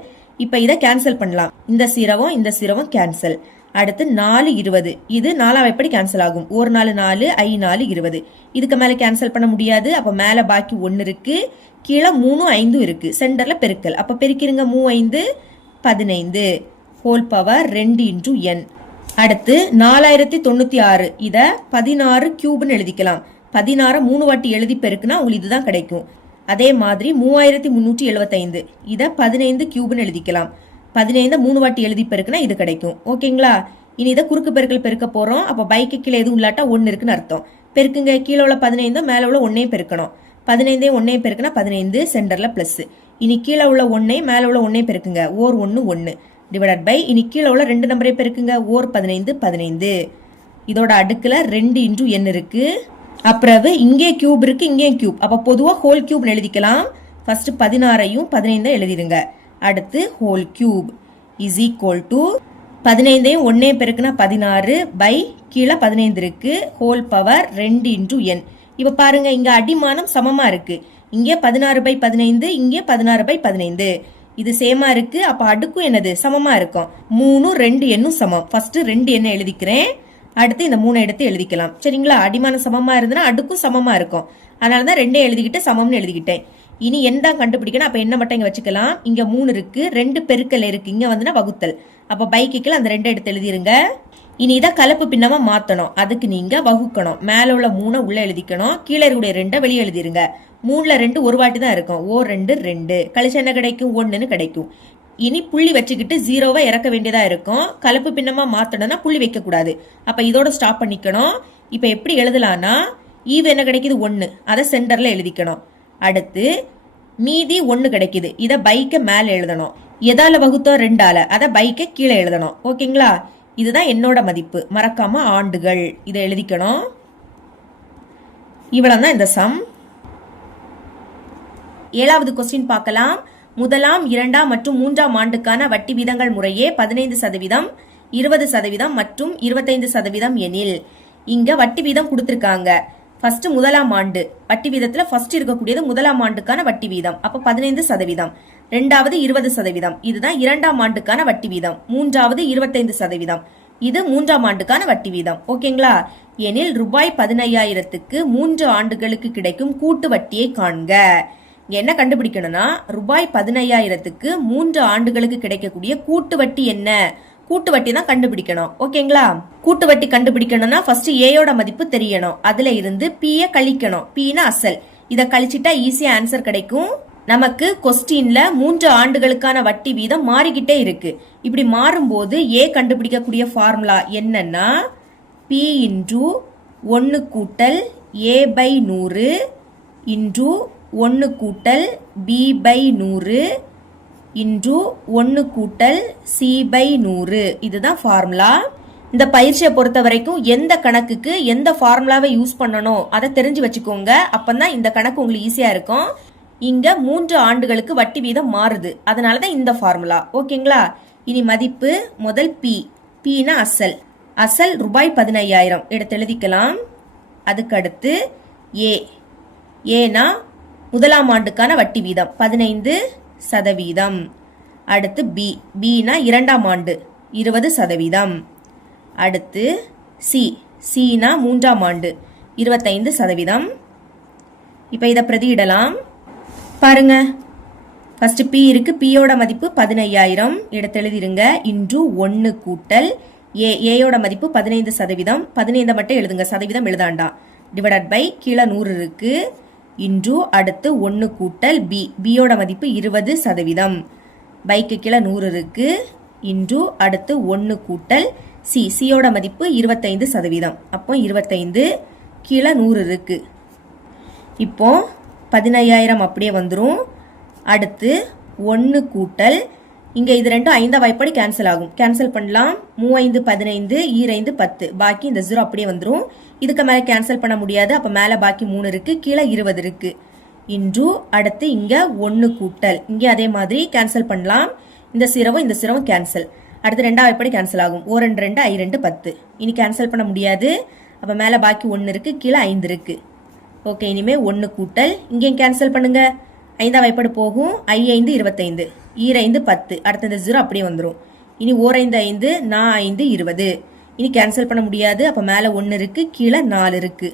இப்ப இதை கேன்சல் பண்ணலாம். இந்த சீரவும் இந்த சீரவும் கேன்சல். அடுத்து 4 20. இது 4 எப்படி கேன்சல் ஆகும்? 1 4 4 I 4 20. இதுக்கு மேல கேன்சல் பண்ண முடியாது. அப்ப மேல பாக்கி 1 இருக்கு. கீழே 3 5 இருக்கு. சென்டர்ல பெருக்கல். அப்ப பெருக்கிருங்க 3 5 15 ஹோல் பவர் 2 into N. அடுத்து 4096 இத 16 கியூப்னு எழுதிக்கலாம். 16 3 வாட்டி எழுதி பெருக்குனா உங்களுக்கு இதுதான் கிடைக்கும். அதே மாதிரி 3375 இத 15 கியூப்னு எழுதிக்கலாம். 15 3 வாட்டி எழுதி பெருக்குனா இது கிடைக்கும். ஓகேங்களா? இனி இதை குறுக்கு பெருக்கல் பெருக்க போறோம். அப்ப பைக்கு கீழே எதுவும் இல்லாட்டா 1 இருக்குன்னு அர்த்தம். பெருக்குங்க. கீழே உள்ள 15 மேல உள்ள 1ஐயும் பெருக்கணும். 15 1ஐயும் பெருக்குனா 15 சென்டர்ல பிளஸ். இனி கீழே உள்ள 1ஐ மேல உள்ள 1ஐயும் பெருக்குங்க. ஓர் 1 1 டிவைடட் பை இனி கீழே உள்ள 2 நம்பரை பெருக்குங்க. ஓர் 15 15. இதோட அடுக்குல 2 into N இருக்கு. அப்புறம் இங்கே கியூப் இருக்கு, இங்கே கியூப். அப்ப பொதுவா ஹோல் கியூப் எழுதிக்கலாம். ஃபர்ஸ்ட் 16ஐயும் 15 எழுதிருங்க. அடுத்து whole cube is equal to 15ஐயும் 1 பெருக்குனா 16 பை கீழே 15 இருக்கு ஹோல் பவர் 2 இன்டூ n. இப்ப பாருங்க இங்க அடிமானம் சமமா இருக்கு. இங்கே 16/15 இங்கே 16/15 இது சேமா இருக்கு. அப்ப அடுக்கும் என்னது சமமா இருக்கும். 3 2 எண்ணும் சமம். ஃபர்ஸ்ட் 2 எண்ணை எழுதிக்கிறேன். அடுத்து இந்த 3 எடுத்து எழுதிக்கலாம். சரிங்களா? அடிமானம் சமமா இருந்தனா அடுக்கும் சமமா இருக்கும். அதனாலதான் 2 எழுதிக்கிட்டு சமம்னு எழுதிக்கிட்டேன். இனி எண் தான் கண்டுபிடிக்கணும். அப்ப என்ன மட்டும் இங்க வச்சுக்கலாம். இங்க 3 இருக்கு, 2 பெருக்கல் இருக்கு, இங்க வந்துனா வகுத்தல். அப்ப பைக்குல அந்த 2 எடுத்து எழுதிருங்க. இனி இதை கலப்பு பின்னமா மாத்தணும். அதுக்கு நீங்க வகுக்கணும். மேல உள்ள 3 உள்ள எழுதிக்கணும். கீழே இருக்கக்கூடிய 2 வெளியே எழுதிருங்க. 3ல 2 ஒரு வாட்டி தான் இருக்கும். 2 2 கழிச்சு என்ன கிடைக்கும்? 1ன்னு கிடைக்கும். இனி புள்ளி வச்சுக்கிட்டு 0வை இறக்க வேண்டியதா இருக்கும். கலப்பு பின்னமா மாத்தணும்னா புள்ளி வைக்க கூடாது. அப்ப இதோட ஸ்டாப் பண்ணிக்கணும். இப்ப எப்படி எழுதலாம்னா ஈவ் என்ன கிடைக்குது? 1. அதை சென்டர்ல எழுதிக்கணும். அடுத்து மீதி 1 கிடைக்குது. இதை பைக்க மேல எழுதணும். எதால வகுத்தோம்? 2ஆல. அதை பைக்க கீழே எழுதணும். ஓகேங்களா? இதுதான் என்னோட மதிப்பு. மறக்காம ஆண்டுகள் இதை எழுதிக்கணும். இவ்வளவுதான் இந்த சம். 7வது கொஸ்டின் பார்க்கலாம். முதலாம், 2ஆம் மற்றும் 3ஆம் ஆண்டுக்கான வட்டி வீதங்கள் முறையே 15%, 20% மற்றும் 25% எனில் இங்க வட்டி வீதம் கொடுத்திருக்காங்க. ஃபர்ஸ்ட் முதலாம் ஆண்டு வட்டி வீதத்துல ஃபர்ஸ்ட் இருக்கக்கூடியது முதலாம் ஆண்டுக்கான வட்டி வீதம். அப்ப 15%. ரெண்டாவது 20%. இதுதான் 2ஆம் ஆண்டுக்கான வட்டி வீதம். மூன்றாவது 25%. இது 3ஆம் ஆண்டுக்கான வட்டி வீதம். ஓகேங்களா? எனில் ரூபாய் 15,000க்கு 3 ஆண்டுகளுக்கு கிடைக்கும் கூட்டு வட்டியை காண்க. என்ன கண்டுபிடிக்கணும்னா ரூபாய் 15,000க்கு 3 ஆண்டுகளுக்கு கிடைக்கக்கூடிய கூட்டு வட்டி என்ன? கூட்டு வட்டி தான் கண்டுபிடிக்கணும். ஓகேங்களா? கூட்டு வட்டி கண்டுபிடிக்கணும்னா ஃபர்ஸ்ட் ஏயோட மதிப்பு தெரியணும். அதுல இருந்து பிய கழிக்கணும். பின்னா அசல். இத கழிச்சிட்டா ஈஸியா ஆன்சர் கிடைக்கும். நமக்கு கொஸ்டின்ல 3 ஆண்டுகளுக்கான வட்டி வீதம் மாறிக்கிட்டே இருக்கு. இப்படி மாறும்போது ஏ கண்டுபிடிக்கக்கூடிய ஃபார்முலா என்னன்னா பி இன்டூ 1 கூட்டல் ஏ பை 100 இன்டூ 1 கூட்டல் பி பை 100 இன்டூ 1 கூட்டல் சி பை 100. இதுதான் ஃபார்முலா. இந்த பயிற்சியை பொறுத்த வரைக்கும் எந்த கணக்குக்கு எந்த ஃபார்முலாவை யூஸ் பண்ணணும் அதை தெரிஞ்சு வச்சுக்கோங்க. அப்பதான் இந்த கணக்கு உங்களுக்கு ஈஸியா இருக்கும். இங்க 3 ஆண்டுகளுக்கு வட்டி வீதம் மாறுது. அதனாலதான் இந்த ஃபார்முலா. ஓகேங்களா? இனி மதிப்பு முதல் பி. பின்னா அசல். அசல் ரூபாய் 15,000 எடுத்து எழுதிக்கலாம். அதுக்கு அடுத்து ஏ. ஏனா முதலாம் ஆண்டுக்கான வட்டி வீதம் 15%. அடுத்து பி. பினா 2ஆம் ஆண்டு 20%. அடுத்து சி. சினா 3ஆம் ஆண்டு 25%. இப்ப இதை பிரதியிடலாம். பாருங்க, ஃபர்ஸ்ட் பி இருக்கு. பியோட மதிப்பு 15,000 எடுத்து எழுதிருங்க. இன்டூ 1 கூட்டல் ஏ. ஏயோட மதிப்பு 15%. 15 மட்டும் எழுதுங்க, சதவீதம் எழுதாண்டா. டிவைடட் பை கீழே 100 இருக்கு. இன்டூ அடுத்து 1 கூட்டல் பி. பியோட மதிப்பு 20%. பைக்கு கீழே 100 இருக்கு. இன்டூ அடுத்து 1 கூட்டல் சி. சியோட மதிப்பு 25%. அப்போ 25 கீழே 100 இருக்கு. இப்போ 15,000 அப்படியே வந்துரும். அடுத்து 1 கூட்டல் இங்க இது ரெண்டும் 5 வாய்ப்பாடு கேன்சல் ஆகும். கேன்சல் பண்ணலாம். 3 5 15 2 10. பாக்கி இந்த 0 அப்படியே வந்துரும். இதுக்கு மேல கேன்சல் பண்ண முடியாது. அப்ப மேல பாக்கி 3 இருக்கு, கீழே 20 இருக்கு. இன்டூ அடுத்து இங்க 1 கூட்டல் இங்க அதே மாதிரி கேன்சல் பண்ணலாம். இந்த 0 இந்த 0 கேன்சல். அடுத்து 2 வாய்ப்பாடு கேன்சல் ஆகும். 2 2 I 2 10. இனி கேன்சல் பண்ண முடியாது. அப்ப மேல பாக்கி 1 இருக்கு, கீழே 5 இருக்கு. ஓகே, இனிமே 1 கூட்டல் இங்கேயும் கேன்சல் பண்ணுங்க. 5 வாய்ப்பாடு போகும். I 5 25 2 10. அடுத்த இந்த 0 அப்படியே வந்துரும். இனி 1 5 5 4 5 20. இனி கேன்சல் பண்ண முடியாது. அப்ப மேல 1 இருக்கு, கீழே 4 இருக்கு.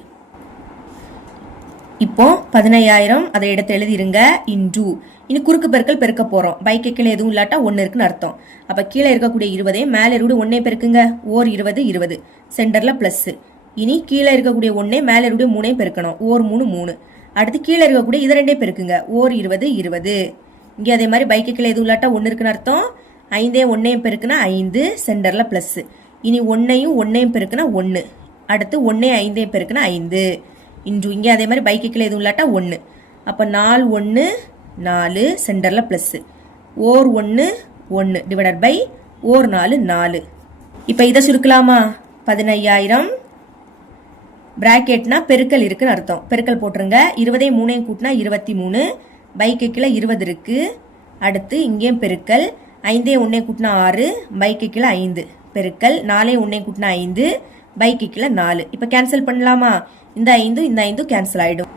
இப்போ 15,000 அதை எடுத்து எழுதிருங்க. இன்டூ இனி குறுக்கு பெருக்கல் பெருக்க போறோம். பைக்கு கீழே எதுவும் இல்லாட்டா 1 இருக்குன்னு அர்த்தம். அப்ப கீழே இருக்கக்கூடிய 20 மேல இருக்கக்கூடிய 1 பெருக்குங்க. ஓர் 20 20. சென்டர்ல பிளஸ். இனி கீழே இருக்கக்கூடிய 1 மேல இருக்கக்கூடிய 3 பெருக்கணும். ஓர் 3 3. அடுத்து கீழே இருக்கக்கூடிய இது 2 பெருக்குங்க. ஓர் 20 20. இங்க அதே மாதிரி பைக்கு கீழே எதுவும் இல்லாட்டா 1 இருக்குன்னு அர்த்தம். 5 1 பெருக்குனா 5. சென்டர்ல பிளஸ். இனி 1 1 பெருக்குனா 1. அடுத்து 1 5 பெருக்குனா 5. இன்டூ இங்க அதே மாதிரி பைக்கு கீழே எதுவும் இல்லாட்டா 1. அப்ப 4 1 4. சென்டர்ல பிளஸ். ஓர் 1 1 டிவைடட் பை ஓர் 4 4. இப்ப இதை சுருக்கலாமா? 15,000 பிராக்கெட்னா பெருக்கல் இருக்குன்னு அர்த்தம். பெருக்கல் போட்டுருங்க. 20 3 கூட்டினா 23. பைக்கு கீழே 20 இருக்கு. அடுத்து இங்கேயும் பெருக்கல் 5 1 கூட்டினா 6, பைக்கு கீழே 5 பெருக்கல் 4 1 கூட்டினா 5, பைக்கு கீழே 4. இப்போ கேன்சல் பண்ணலாமா? இந்த 5 இந்த 5 கேன்சல் ஆயிடும்.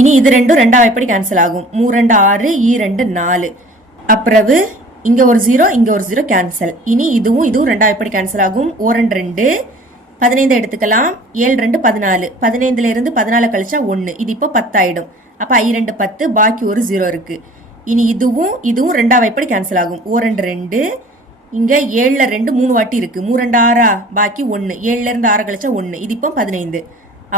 இனி இது ரெண்டும் ரெண்டாவது எப்படி கேன்சல் ஆகும்? 3 2 6 2 4. அப்புறவு இங்க ஒரு 0 இங்க ஒரு 0 கேன்சல். இனி இதுவும் இதுவும் ரெண்டாவது எப்படி கேன்சல் ஆகும்? 2 2 15 எடுத்துக்கலாம். 7 2 14. 15ல இருந்து 14 கழிச்சா 1. இது இப்போ 10 ஆயிடும். அப்ப I 2 10, பாக்கி ஒரு 0 இருக்கு. இனி இதுவும் இதுவும் ரெண்டாவது எப்படி கேன்சல் ஆகும்? 2 2. இங்க 7ல 2 3 வாட்டி இருக்கு. 3 2 6, பாக்கி 1. 7ல இருந்து 6 கழிச்சா 1. இது இப்போ 15.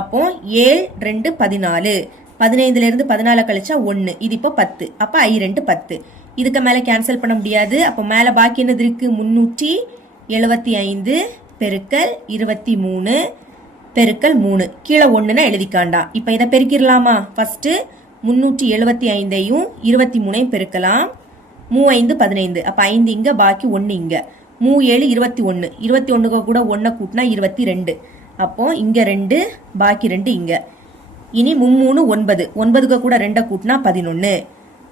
அப்போ 7 2 14. 15ல இருந்து 14 கழிச்சா 1. இது இப்போ 10. அப்ப I 2 10. இதுக்கு மேல கேன்சல் பண்ண முடியாது. அப்ப மேல பாக்கி என்னது இருக்கு? 375 பெருக்கல் 23 பெருக்கல் 3. கீழே 1ன்னு எழுதிக்காண்டா. இப்ப இதை பெருக்கிடலாமா? ஃபர்ஸ்ட் 375ஐயும் 23ஐயும் பெருக்கலாம். 3 5 15. அப்ப 5 இங்க, பாக்கி 1 இங்க. 3 7 21. 21க்கு கூட 1 கூட்டினா 22. அப்போ இங்க 2, பாக்கி 2 இங்க. இனி 3 9. 9க்கு கூட 2 கூட்டினா 11.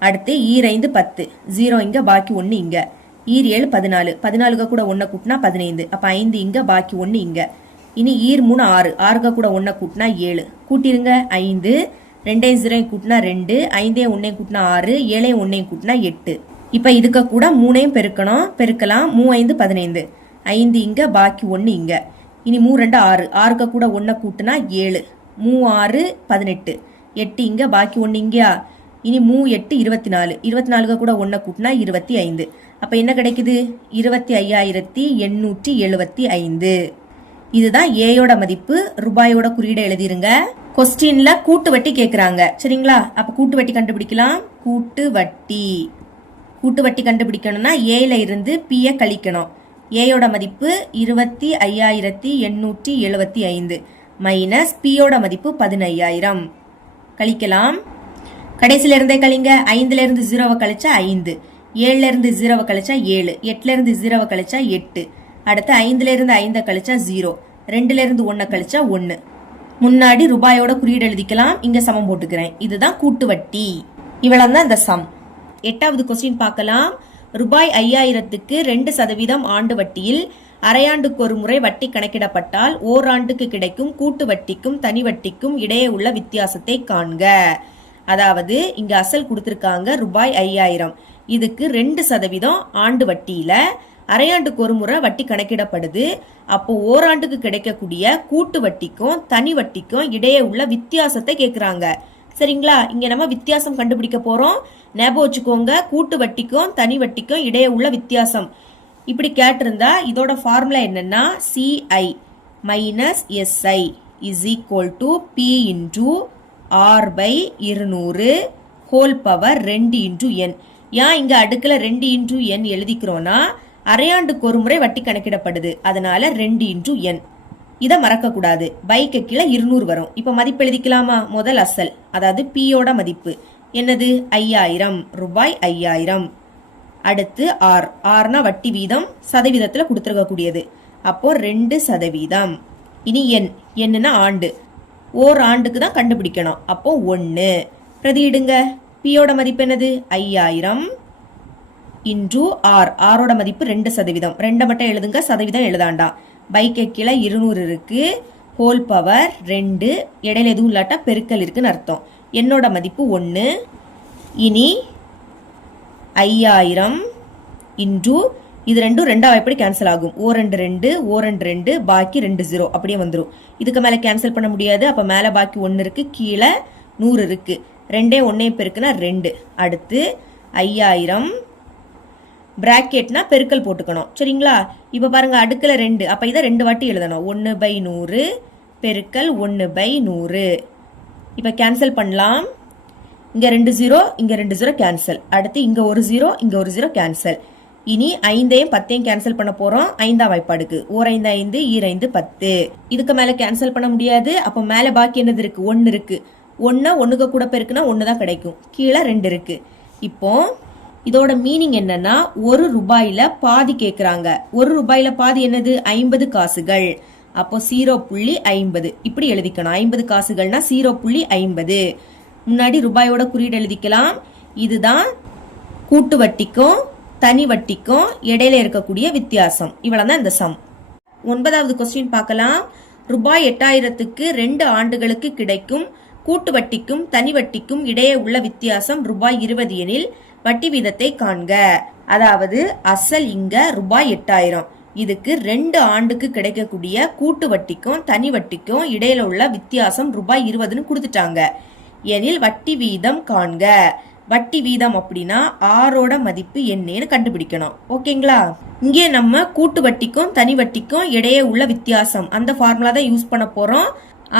அடுத்து 5 10. 0 இங்க, பாக்கி 1 இங்க. 7 14. 14க்கு கூட 1 கூட்டினா 15. அப்ப 5 இங்க, பாக்கி 1 இங்க. இனி 3 6. 6க்கு கூட 1 கூட்டினா 7. கூட்டிருங்க. 5 2 0 கூட்டினா 2, 5 1 கூட்டினா 6, 7 1 கூட்டினா 8. இப்ப இதுக்கு கூட 3ஐயும் பெருக்கணும். பெருக்கலாம். 3 5 15. 5 இங்க, பாக்கி 1 இங்க. இனி 3 2 6. 6க்கு கூட 1 கூட்டினா 7. 3 6 18. 8 இங்க, பாக்கி 1 இங்கயா. இனி 3 8 24. 24க்கு கூட 1 கூட்டினா 25. அப்ப என்ன கிடைக்குது? 25,875. இதுதான் ஏயோட மதிப்பு. ரூபாயோட குறியீடை எழுதிருங்க. கொஸ்டின்ல கூட்டு வட்டி கேக்குறாங்க. சரிங்களா? அப்ப கூட்டு வட்டி கண்டுபிடிக்கலாம். கூட்டு வட்டி கண்டுபிடிக்கணும்னா ஏல இருந்து பிய கழிக்கணும். ஏயோட மதிப்பு 25,875 மைனஸ் பியோட மதிப்பு 15,000. கழிக்கலாம். கடைசியில இருந்தே கழிங்க. 5ல இருந்து 0 கழிச்சா 5, 7ல இருந்து 0 கழிச்சா 7, 8ல இருந்து 0 கழிச்சா 8. அடுத்து 5ல இருந்து 5 கழிச்சா 0, 2ல இருந்து 1 கழிச்சா 1. முன்னாடி ரூபாயோட குறியீடு எழுதிக்கலாம். இங்க சமம் போட்டுக்கிறேன். இதுதான் கூட்டு வட்டி. இவ்வளவுதான் இந்த சம். 8வது கொஸ்டின் பார்க்கலாம். ரூபாய் 5000க்கு 2% ஆண்டு வட்டியில் அரையாண்டுக்கு ஒரு முறை வட்டி கணக்கிடப்பட்டால் ஓராண்டுக்கு கிடைக்கும் கூட்டு வட்டிக்கும் தனி வட்டிக்கும் இடையே உள்ள வித்தியாசத்தை காண்க. அதாவது இங்க அசல் கொடுத்திருக்காங்க ரூபாய் 5000. இதுக்கு 2% ஆண்டு வட்டியில அரையாண்டுக்கு ஒரு முறை வட்டி கணக்கிடப்படுது. அப்போ ஓராண்டுக்கு கிடைக்கக்கூடிய கூட்டு வட்டிக்கும் தனி வட்டிக்கும் இடையே உள்ள வித்தியாசத்தை கேக்குறாங்க. சரிங்களா? இங்க நம்ம வித்தியாசம் கண்டுபிடிக்க போறோம். ஞாபகம் வச்சுக்கோங்க, கூட்டு வட்டிக்கும் தனி வட்டிக்கும் இடையே உள்ள வித்தியாசம். இப்படி கேட்டிருந்தா இதோட ஃபார்முலா என்னன்னா CI minus SI is equal to P into R/200 whole power 2 into N. ஏன் இங்க அடுக்கல 2 இன்டூ N எழுதிக்கிறோம்னா அரையாண்டுக்கு ஒரு முறை வட்டி கணக்கிடப்படுது. அதனால 2 இன்டூ N. இதை மறக்க கூடாது. பைக்கு கீழே 200 வரும். இப்ப மதிப்பு எழுதிக்கலாமா? முதல் அசல், அதாவது பியோட மதிப்பு என்னது? 5000 ரூபாய் 5000. அடுத்து ஆர்னா வட்டி வீதம், சதவீதத்துல கொடுத்துருக்க கூடியது. அப்போ 2%. இனி என்னன்னா ஆண்டு. ஓர் ஆண்டுக்கு தான் கண்டுபிடிக்கணும். அப்போ 1 பிரதியிடுங்க. பியோட மதிப்பு என்னது? 5000 இன்டூ ஆரோட மதிப்பு 2%. 2 மட்டும் எழுதுங்க, சதவீதம் எழுதாண்டா. பைக்கு கீழே 200 இருக்கு. Whole power 2. இடையில எதுவும் இல்லாட்டா பெருக்கல் இருக்குன்னு அர்த்தம். என்னோட மதிப்பு 1. இனி 5000 இன்டூ இது ரெண்டும் ரெண்டாவது எப்படி கேன்சல் ஆகும்? 2 2 பாக்கி 2 0 அப்படியே வந்துடும். இதுக்கு மேல கேன்சல் பண்ண முடியாது. அப்ப மேல பாக்கி 1 இருக்கு, கீழே 100 இருக்கு. 2 1 பெருக்குனா 2. அடுத்து 5000 பிராக்கெட்னா பெருக்கல் போட்டுக்கணும். சரிங்களா? இப்ப பாருங்க அடுக்கல 2. அப்ப இதை 2 வாட்டி எழுதணும். 1/100 பெருக்கல் 1/100. இப்ப கேன்சல் பண்ணலாம். இங்க 2 0 இங்க 2 0 கேன்சல். அடுத்து இங்க ஒரு 0 இங்க ஒரு 0 கேன்சல். இனி 5ஐயும் 10ஐயும் கேன்சல் பண்ண போறோம். 5ஆம் வாய்ப்பாடுக்கு 1 5 5 2 5 10. இதுக்கு மேல கேன்சல் பண்ண முடியாது. அப்ப மேல பாக்கி என்னது இருக்கு? 1 இருக்கு. 1க்கு கூட பெருக்குனா 1 தான் கிடைக்கும். கீழே 2 இருக்கு. இப்போ இதோட மீனிங் என்னன்னா 1 ரூபாயில பாதி கேக்குறாங்க. 1 ரூபாயில பாதி என்னது? 50 காசுகள். அப்போ 0.50 இப்படி எழுதிக்கணும். 50 காசுகள்னா 0.50. முன்னாடி ரூபாயோட குறியீடு எழுதிக்கலாம். இதுதான் கூட்டு வட்டிக்கும் தனி வட்டிக்கும் இடையில இருக்கக்கூடிய வித்தியாசம். இவ்வளவுதான் இந்த சம். 9வது கொஸ்டின் பார்க்கலாம். ரூபாய் 8000க்கு 2 ஆண்டுகளுக்கு கிடைக்கும் கூட்டு வட்டிக்கும் தனி வட்டிக்கும் இடையே உள்ள வித்தியாசம் ரூபாய் 20 எனில் வட்டி வீதத்தை காண்க. அதாவது அசல் இங்க ரூபாய் 8000, இதுக்கு 2 ஆண்டுக்கு கிடைக்கக்கூடிய கூட்டு வட்டிக்கும் தனி வட்டிக்கும் இடையில உள்ள வித்தியாசம் ரூபாய் 20ன்னு கொடுத்துட்டாங்க. எனில் வட்டி வீதம் காண்க. வட்டி வீதம் அப்படின்னா ஆரோட மதிப்பு என்னன்னு கண்டுபிடிக்கணும். ஓகேங்களா? இங்கே நம்ம கூட்டு வட்டிக்கும் தனி வட்டிக்கும் இடையே உள்ள வித்தியாசம் அந்த ஃபார்முலா தான் யூஸ் பண்ண போறோம்.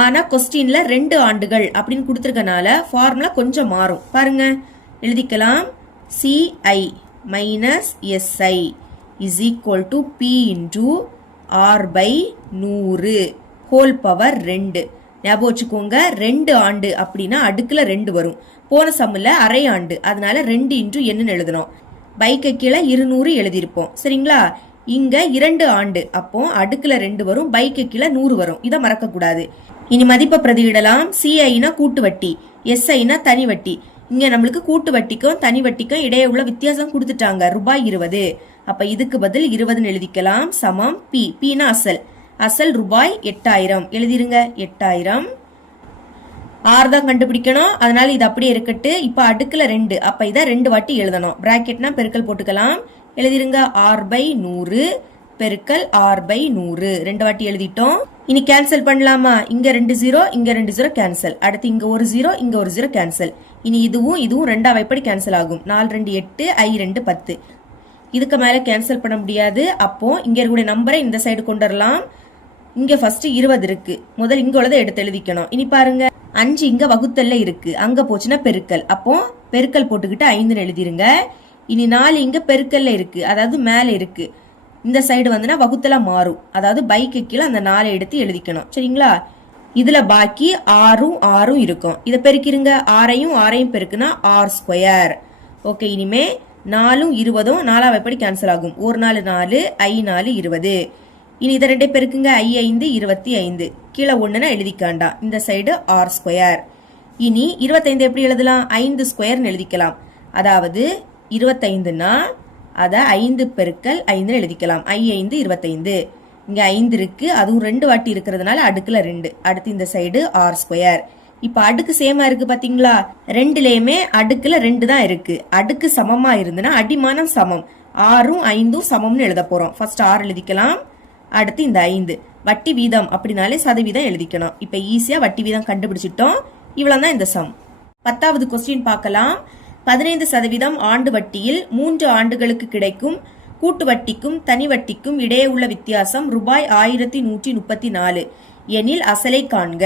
ஆனா கொஸ்டின்ல 2 ஆண்டுகள் அப்படின்னு கொடுத்துருக்கனால ஃபார்முலா கொஞ்சம் மாறும். பாருங்க, எழுதிக்கலாம். CI minus SI is equal to P into R by 100 whole power 2. ஞாபகம் வச்சுக்கோங்க, 2 ஆண்டு அப்படின்னா அடுக்குல 2 வரும். போன சம்மில் அரை ஆண்டு, அதனால 2 இன்டு என்னன்னு எழுதணும். பைக்கு கீழே 200 எழுதியிருப்போம். சரிங்களா? இங்க 2 ஆண்டு, அப்போ அடுக்குல 2 வரும், பைக்கு கீழே 100 வரும். இதை மறக்க கூடாது. இனி மதிப்பை பிரதியிடலாம். CIனா கூட்டு வட்டி, SIனா தனி வட்டி. இங்க நம்மளுக்கு கூட்டு வட்டிக்கும் தனி வட்டிக்கும் இடையே உள்ள வித்தியாசம் கொடுத்துட்டாங்க ரூபாய் 20. அப்ப இதுக்கு பதில் 20ன்னு எழுதிக்கலாம். சமம் P. Pனா அசல் ரூபாய் 8000 எழுதிருங்க. 8000 R தான் கண்டுபிடிக்கணும், அதனால இது அப்படியே இருக்கட்டு. இப்ப அடுக்குல 2, அப்ப இதை 2 வாட்டி எழுதணும். பிராக்கெட்னா பெருக்கல் போட்டுக்கலாம். எழுதிருங்க. R by 100 பெருக்கல் R by 100 2 வாட்டி எழுதிட்டோம். இனி கேன்சல் பண்ணலாமா? இங்க 2 0, இங்க 2 0 கேன்சல். அடுத்து இங்க ஒரு 0, இங்க ஒரு 0 கேன்சல். இனி இதுவும் 2 எப்படி கேன்சல் ஆகும்? 4 2 8, I 2 10. இதுக்கு மேல கேன்சல் பண்ண முடியாது. அப்போ இங்க இருக்கக்கூடிய நம்பரை இந்த சைடு கொண்டு வரலாம். இங்க ஃபர்ஸ்ட் 20 இருக்கு, முதல் இங்க உள்ளதை எடுத்து எழுதிக்கணும். இனி பாருங்க, 5 இங்க வகுத்தல்ல இருக்கு, அங்க போச்சுன்னா பெருக்கல். அப்போ பெருக்கல் போட்டுக்கிட்டு 5ன்னு எழுதிருங்க. இனி 4 இங்க பெருக்கல்ல இருக்கு, அதாவது மேல இருக்கு. இந்த சைடு வந்துன்னா வகுத்தலா மாறும், அதாவது பைக்கு கீழே அந்த 4 எடுத்து எழுதிக்கணும். சரிங்களா? இதுல பாக்கி 6 இருக்கும். இதை பெருக்கிருங்க. 6ஐயும் பெருக்குனா R². ஓகே, இனிமே 4 20 4 எப்படி கேன்சல் ஆகும்? 1 4 4, I 4 20. இனி இதை 2 பெருக்குங்க. I 5 25. கீழே 1னா எழுதிக்காண்டா, இந்த சைடு R². இனி 25 எப்படி எழுதலாம்? 5² எழுதிக்கலாம். அதாவது 25னா அதை 5 பெருக்கல் 5 எழுதிக்கலாம். I 5 25. இங்க 5 இருக்கு, அதுவும் 2 வாட்டி இருக்கிறதுனால அடுக்குல 2. அடுத்து இந்த சைடு R². இப்ப அடுக்கு சேமா இருக்கு பாத்தீங்களா? ரெண்டுலயுமே அடுக்குல 2 தான் இருக்கு. அடுக்கு சமமா இருந்துன்னா அடிமானம் சமம். 6ம் 5ம் சமம்னு எழுத போறோம். ஃபர்ஸ்ட் 6 எழுதிக்கலாம். அடுத்து இந்த 5 வட்டி வீதம் அப்படினாலே சதவீதம் எழுதிக்கணும். இப்ப ஈஸியா வட்டி வீதம் கண்டுபிடிச்சிட்டோம். இவ்வளவுதான் இந்த சம். 10வது கொஸ்டின் பார்க்கலாம். 15% ஆண்டு வட்டியில் 3 ஆண்டுகளுக்கு கிடைக்கும் கூட்டு வட்டிக்கும் தனி வட்டிக்கும் இடையே உள்ள வித்தியாசம் ரூபாய் 1134 எனில் அசலை காண்க.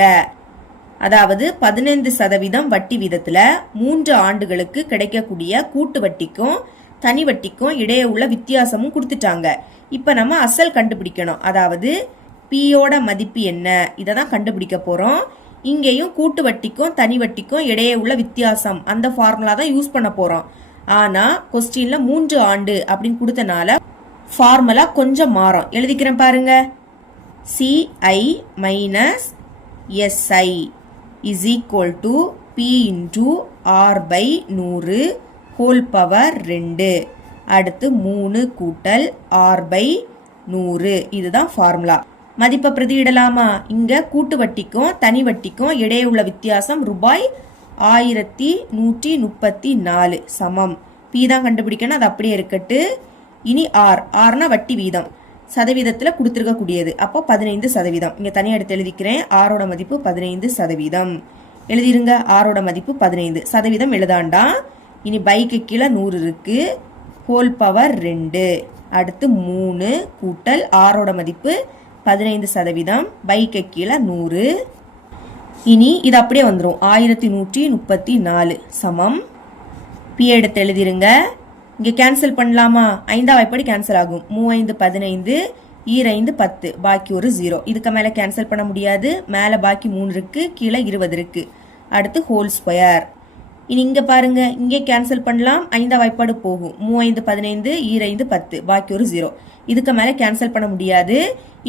அதாவது 15% வட்டி வீதத்துல 3 ஆண்டுகளுக்கு கிடைக்கக்கூடிய கூட்டு வட்டிக்கும் தனி வட்டிக்கும் இடையே உள்ள வித்தியாசமும் கொடுத்துட்டாங்க. இப்ப நம்ம அசல் கண்டுபிடிக்கணும். அதாவது பியோட மதிப்பு என்ன, இதை தான் கண்டுபிடிக்க போறோம். இங்கேயும் கூட்டு வட்டிக்கும் தனி வட்டிக்கும் இடையே உள்ள வித்தியாசம் அந்த ஃபார்முலா தான் யூஸ் பண்ண போறோம். ஆனா கொஸ்டின்ல 3 ஆண்டு அப்படின்னு கொடுத்தனால ஃபார்முலா கொஞ்சம் மாறும். எழுதிக்கிறேன் பாருங்க. CI minus SI is equal to P into R by 100 whole power 2. அடுத்து 3 கூட்டல் R by 100. இதுதான் ஃபார்முலா. மதிப்பை பிரதியிடலாமா? இங்க கூட்டு வட்டிக்கும் தனி வட்டிக்கும் இடையே உள்ள வித்தியாசம் ரூபாய் 1134 சமம். P தான் கண்டுபிடிக்கணும், அது அப்படியே இருக்கட்டு. இனி Rனா வட்டி வீதம், சதவீதத்துல கொடுத்துருக்க கூடியது. அப்போ 15%. இங்க தனியா எடுத்து எழுதிக்கிறேன். Rோட மதிப்பு 15%. எழுதிருங்க. Rோட மதிப்பு 15%. எழுதாண்டா. இனி பைக்கு கீழே 100 இருக்கு, ஹோல் பவர் 2. அடுத்து 3 கூட்டல் Rோட மதிப்பு 15%, பைக்கு கீழே 100. இனி இது அப்படியே வந்துடும். 1134 சமம். P எடுத்து எழுதிருங்க. இங்க கேன்சல் பண்ணலாமா? 5 எப்படி கேன்சல் ஆகும்? 3 5 15, 5 10, பாக்கி ஒரு 0. இதுக்கு மேல கேன்சல் பண்ண முடியாது. மேல பாக்கி 3 இருக்கு, கீழே 20 இருக்கு. அடுத்து ஹோல் ஸ்கொயர். இனி இங்க பாருங்க, இங்கே கேன்சல் பண்ணலாம். 5 வாய்ப்பாடு போகும். 3 5 15, 5 10, பாக்கி ஒரு 0. இதுக்கு மேல கேன்சல் பண்ண முடியாது.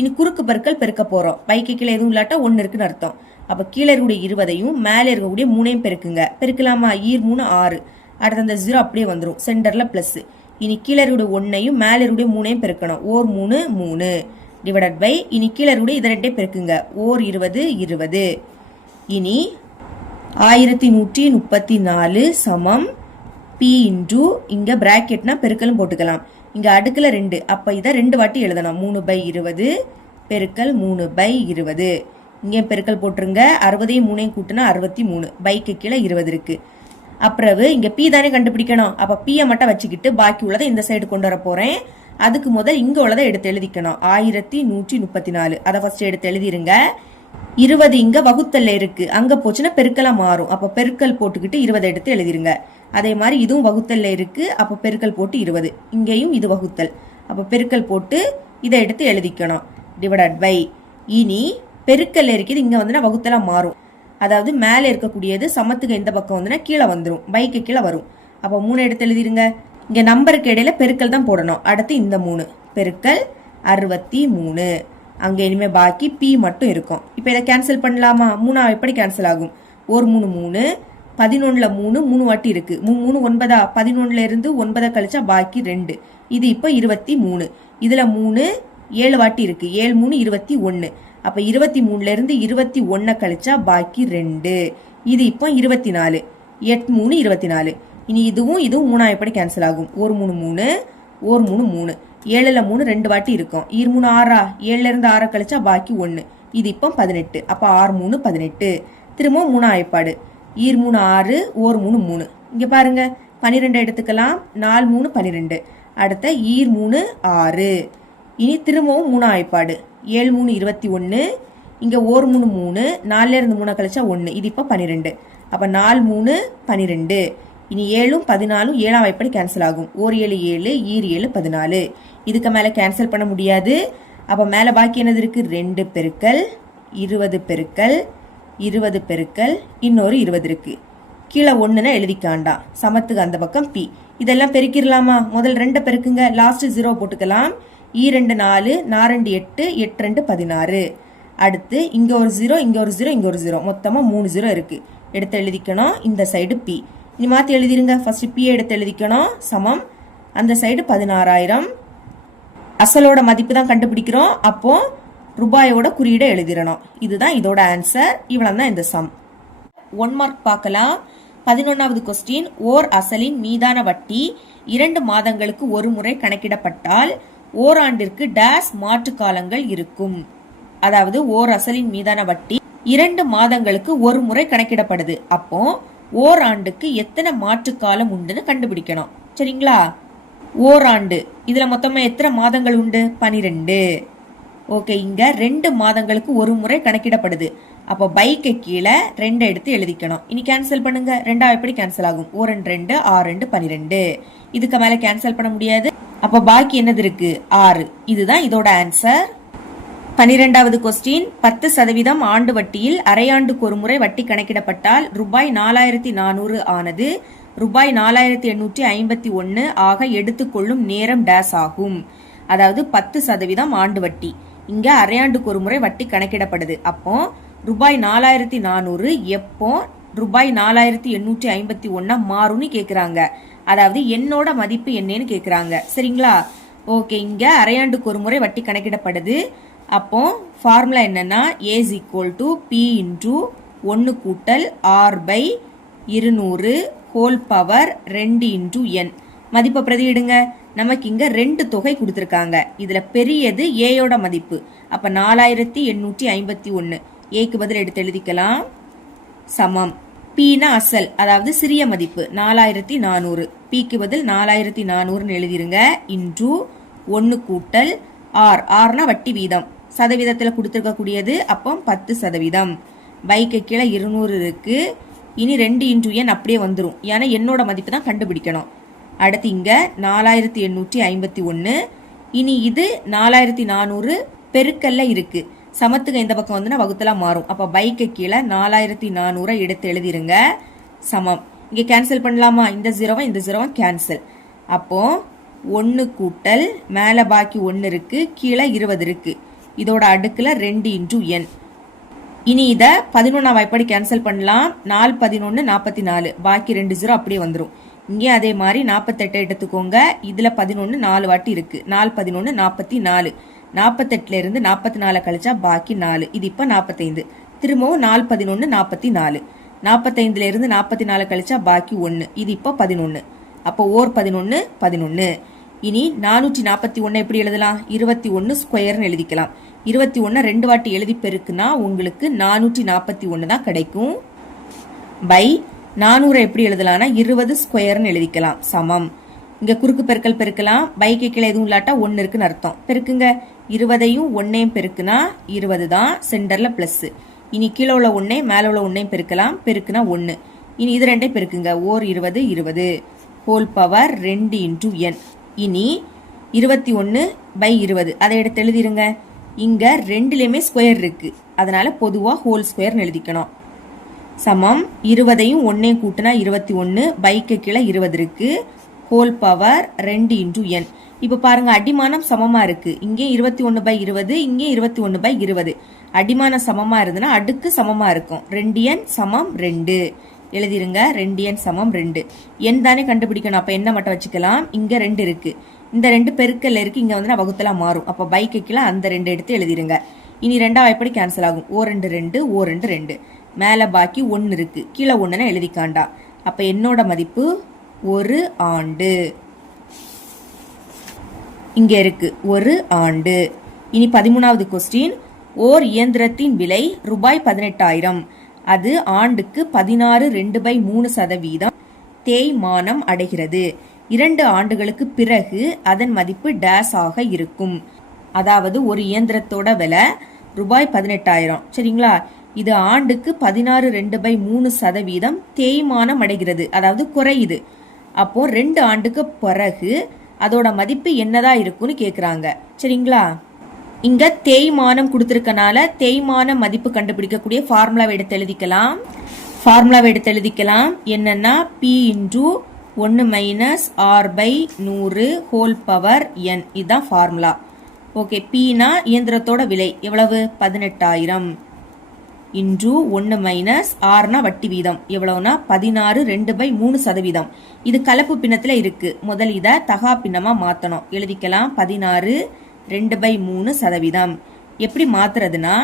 இனி குறுக்கு பெருக்கல் பெருக்க போறோம். பைக்கு கீழே எதுவும் இல்லாட்டா 1 இருக்குன்னு அர்த்தம். அப்ப கீழே இருக்கக்கூடிய 20ஐயும் மேல இருக்கக்கூடிய 3ஐயும் பெருக்குங்க. பெருக்கலாமா? 3 6, அடுத்து அந்த 0 அப்படியே வந்துடும், சென்டரில் ப்ளஸ். இனி கீழே இருக்கக்கூடிய 1ஐயும் மேலே இருக்கக்கூடிய 3ஐயும் பெருக்கணும். ஓர் 3 3 டிவைடட் பை இனி கீழே இருக்கக்கூடிய இதை ரெண்டே பெருக்குங்க. ஓர் 20 20. இனி 1134 சமம் பி இன்டூ இங்கே பிராக்கெட்னா பெருக்கலும் போட்டுக்கலாம். இங்கே அடுக்கில் 2, அப்போ இதை 2 வாட்டி எழுதணும். 3/20 பெருக்கல் 3/20. இங்கே பெருக்கல் போட்டுருங்க. 60ஐயும் 3ஐயும் கூட்டினா 63. பைக்கு கீழே 20 இருக்கு. அப்புறம் இங்கே பி தானே கண்டுபிடிக்கணும். அப்போ பியை மட்டும் வச்சுக்கிட்டு பாக்கி உள்ளதை இந்த சைடு கொண்டு வர போகிறேன். அதுக்கு முதல் இங்கே உள்ளதை எடுத்து எழுதிக்கணும். 1134 அதை ஃபர்ஸ்ட் எடுத்து எழுதிருங்க. 20 இங்கே வகுத்தல்ல இருக்கு, அங்கே போச்சுன்னா பெருக்கலாக மாறும். அப்போ பெருக்கல் போட்டுக்கிட்டு 20 எடுத்து எழுதிருங்க. அதே மாதிரி இதுவும் வகுத்தல்ல இருக்கு, அப்போ பெருக்கல் போட்டு 20. இங்கேயும் இது வகுத்தல், அப்போ பெருக்கல் போட்டு இதை எடுத்து எழுதிக்கணும். டிவைடட் பை இனி பெருக்கல் இருக்குது, இங்கே வந்துன்னா வகுத்தலா மாறும். அதாவது மேலே இருக்கக்கூடியது சமத்துக்கு எந்த பக்கம் வந்துன்னா கீழே வந்துடும், பைக்கு கீழே வரும். அப்போ 3 எடுத்து எழுதிருங்க. இங்கே நம்பருக்கு இடையில பெருக்கல் தான் போடணும். அடுத்து இந்த 3 பெருக்கல் 63. அங்கே இனிமேல் பாக்கி பி மட்டும் இருக்கும். இப்போ இதை கேன்சல் பண்ணலாமா? 3 எப்படி கேன்சல் ஆகும்? ஒரு 3 3 11ல் 3 3 வாட்டி இருக்கு. 3 9. 11ல இருந்து 9 கழிச்சா பாக்கி 2. இது இப்போ 23. இதுல 3 7 வாட்டி இருக்கு. 7 3 21. அப்ப 23ல இருந்து 21 கழிச்சா பாக்கி 2. இது இப்போ 24. 8 3 24. இனி இதுவும் 3 எப்படி கேன்சல் ஆகும்? ஒரு 3 3 ஒரு 3 3. 7ல் 3 2 வாட்டி இருக்கும். 3 6. 7ல இருந்து 6 கழிச்சா பாக்கி 1. இது இப்போ 18. அப்ப 6 3 18. திரும்பவும் 3 ஆயப்பாடு. 3 6 ஒரு 3 3. இங்க பாருங்க 12 எடுத்துக்கலாம். 4 3 12. அடுத்த 3 6. இனி திரும்பவும் 3 ஆயப்பாடு. 7 3 21. இங்க ஒரு 3 3. 4ல இருந்து 3 கழிச்சா 1. இது இப்போ 12. அப்ப 4 3 12. இனி 7 14 7ஆம் வாய்ப்படி கேன்சல் ஆகும். ஒரு 7 7 7 14. இதுக்கு மேல கேன்சல் பண்ண முடியாது. அப்ப மேல பாக்கி என்னது இருக்கு? 2 பெருக்கல் 20 பெருக்கல் 20 பெருக்கல் இன்னொரு 20 இருக்கு. கீழே 1ன்னு எழுதிக்காண்டா. சமத்துக்கு அந்த பக்கம் பி. இதெல்லாம் பெருக்கிடலாமா? முதல் 2 பெருக்குங்க, லாஸ்ட் 0 போட்டுக்கலாம். 2 4 4 8 8 2 16. அடுத்து இங்க ஒரு 0 இங்க ஒரு 0 இங்க ஒரு 0, மொத்தமா 3 0 இருக்கு. எடுத்து எழுதிக்கணும். இந்த சைடு பி. இனி மாத்தி எழுதிருங்க. ஃபர்ஸ்ட் பி எடுத்து எழுதிக்கணும். சமம் அந்த சைடு 16,000. அசலோட மதிப்பு தான் கண்டுபிடிக்கிறோம். அப்போ ரூபாயோட குறியீடை எழுதிடணும். இதுதான் இதோட ஆன்சர். இவ்வளவு தான் இந்த சம். 1 மார்க் பார்க்கலாம். 11வது கொஸ்டின். ஓர் அசலின் மீதான வட்டி 2 மாதங்களுக்கு ஒரு முறை கணக்கிடப்பட்டால் ஓராண்டிற்கு டேஸ் மாற்று காலங்கள் இருக்கும். அதாவது ஓர் அசலின் மீதான வட்டி 2 மாதங்களுக்கு ஒரு முறை கணக்கிடப்படுது. அப்போ ஓராண்டுக்கு எத்தனை மாற்று காலம் உண்டுன்னு கண்டுபிடிக்கணும். சரிங்களா? ஓராண்டு இதுல மொத்தமா எத்தனை மாதங்கள் உண்டு? 12. ஓகே, இங்க 2 மாதங்களுக்கு ஒரு முறை கணக்கிடப்படுது. அப்போ பைக்கு கீழே 2 எடுத்து எழுதிக்கணும். இனி கேன்சல் பண்ணுங்க. 2 எப்படி கேன்சல் ஆகும்? 1 2 6 2 12. இதுக்கு மேல கேன்சல் பண்ண முடியாது. அப்போ பாக்கி என்னது இருக்கு? 6. இதுதான் இதோட ஆன்சர். 12வது கொஸ்டின். 10% ஆண்டு வட்டியில் அரையாண்டுக்கு ஒரு முறை வட்டி கணக்கிடப்பட்டால் ரூபாய் 4400 ஆனது ரூபாய் 4851 ஆக எடுத்துக்கொள்ளும் நேரம் டேஸ் ஆகும். அதாவது 10% ஆண்டு வட்டி. இங்க அரையாண்டுக்கு ஒரு முறை வட்டி கணக்கிடப்படுது. அப்போ ரூபாய் 4400 எப்போ ரூபாய் 4851 மாறும்னு கேக்குறாங்க. அதாவது என்னோட மதிப்பு என்னன்னு கேக்குறாங்க. சரிங்களா? ஓகே, இங்க அரையாண்டுக்கு ஒரு முறை வட்டி கணக்கிடப்படுது. அப்போ ஃபார்முலா என்னன்னா A = P × 1 கூட்டல் R/200 ஹோல் பவர் 2 × n. மதிப்பை பிரதியிடுங்க. நமக்கு இங்க 2 தொகை கொடுத்திருக்காங்க. இதுல பெரியது ஏயோட மதிப்பு. அப்ப 4851. ஏக்கு பதில் எடுத்து எழுதிக்கலாம். சமம் பீனா அசல், அதாவது சிறிய மதிப்பு 4400. பிக்கு பதில் 4400 எழுதிருங்க. இன்டு 1 கூட்டல் ஆர். ஆர்னா வட்டி வீதம், சதவீதத்துல கொடுத்திருக்க கூடியது. அப்போ 10%. பைக்கு கீழே 200 இருக்கு. இனி 2 × n அப்படியே வந்துடும். ஏன்னா என்னோட மதிப்பு தான் கண்டுபிடிக்கணும். அடுத்து இங்க 4851. இனி இது 4400 பெருக்கல்ல இருக்கு. சமத்துக்கு இந்த பக்கம் வந்துன்னா வகுத்தலா மாறும். அப்ப பைக்கு கீழே 4400 எடுத்து எழுதிருங்க. சமம். இங்க கேன்சல் பண்ணலாமா? இந்த 0 இந்த 0 கேன்சல். அப்போ 1 கூட்டல் மேல பாக்கி 1 இருக்கு, கீழே 20 இருக்கு. இதோட அடுக்குல 2 × n. இனி இத 11ஆம் வாய்ப்பாடு கேன்சல் பண்ணலாம். 4 11 44. பாக்கி 2 0 அப்படியே வந்துடும். இங்கே அதே மாதிரி 48 எடுத்துக்கோங்க. இதுல 11 4 வாட்டி இருக்கு. 4 11 44. 48ல இருந்து 44 கழிச்சா பாக்கி 4. இது இப்ப 45. திரும்பவும் 4 11 44. 45ல இருந்து 44 கழிச்சா பாக்கி 1. இது இப்ப 11. அப்போ ஓர் 11 11. இனி 441 எப்படி எழுதலாம்? 21 ஸ்கொயர்னு எழுதிக்கலாம். 21 2 வாட்டி எழுதி பெருக்குனா உங்களுக்கு 441 தான் கிடைக்கும். பை 400 எப்படி எழுதலாம்னா 20 ஸ்கொயர்னு எழுதிக்கலாம். சமம். இங்க குறுக்கு பெருக்கல் பெருக்கலாம். பைக்கு கீழே எதுவும் இல்லாட்டா 1 இருக்குன்னு அர்த்தம். பெருக்குங்க. 20ஐயும் 1ஐயும் பெருக்குனா 20 தான். சென்டர்ல பிளஸ். இனி கீழே உள்ள 1 மேல உள்ள 1ஐயும் பெருக்கலாம். பெருக்குனா 1. இனி இது ரெண்டையும் பெருக்குங்க. ஓர் 20 20 ஹோல் பவர் 2 இன்டூ n. இனி 21 பை 20 அதை எடுத்து எழுதிருங்க. இங்க ரெண்டுலயுமே ஸ்கொயர் இருக்கு. அதனால பொதுவா ஹோல் ஸ்கொயர்னு எழுதிக்கணும். சமம் 20ஐயும் 1ஐயும் கூட்டினா 21. பைக்கு கீழே 20 இருக்கு. Whole power 2 into n. இப்ப பாருங்க அடிமானம் சமமா இருக்கு. இங்கே 21 பை 20, இங்கே 21 பை 20. அடிமானம் சமமா இருந்ததுன்னா அடுக்கு சமமா இருக்கும். 2n சமம் 2 எழுதிருங்க. 2n சமம் 2. n தானே கண்டுபிடிக்கணும். அப்ப என்ன மட்டும் வச்சுக்கலாம். இங்க 2 இருக்கு. இந்த 2 பெருக்கல்ல இருக்கு. இங்க வந்து வகுத்தலா மாறும். அப்ப பைக்கு கீழே அந்த 2 எடுத்து எழுதிருங்க. இனி 2ஆம் எப்படி கேன்சல் ஆகும்? ஓ 2 2 ஓ 2 2. மேல பாக்கி 1 இருக்கு. கீழே 1ன்னு எழுதிக்காண்டா. அப்ப என்னோட மதிப்பு 1 ஆண்டு. இங்க இருக்கு 1 ஆண்டு. இனி 13வது கொஸ்டின். ஓர் இயந்திரத்தின் விலை ரூபாய் 18,000. அது ஆண்டுக்கு 16.2/3% தேய்மானம் அடைகிறது. 2 ஆண்டுகளுக்கு பிறகு அதன் மதிப்பு டேஸ் ஆக இருக்கும். அதாவது ஒரு இயந்திரத்தோட விலை ரூபாய் 18,000. சரிங்களா? இது ஆண்டுக்கு 16.2/3% தேய்மானம் அடைகிறது. அதாவது குறையுது. அப்போ 2 ஆண்டுக்கு பிறகு அதோட மதிப்பு என்னதா இருக்குன்னு கேக்குறாங்க. சரிங்களா? இங்க தேய்மானம் கொடுத்திருக்கனால தேய்மான மதிப்பு கண்டுபிடிக்கக்கூடிய ஃபார்முலாவை எடுத்து எழுதிக்கலாம். என்னன்னா P into 1 minus R/100 whole power n. இதுதான் ஃபார்முலா. ஓகே. Pனா இயந்திரத்தோட விலை எவ்வளவு? 18,000 இன்டூ 1 மைனஸ் ஆர்னா வட்டி வீதம் எவ்வளவுனா 16.2/3%. இது கலப்பு பின்னத்துல இருக்கு. முதல் இத தகா பின்னமா மாத்தணும். எழுதிக்கலாம். 16.2/3%. எப்படி மாத்துறதுன்னா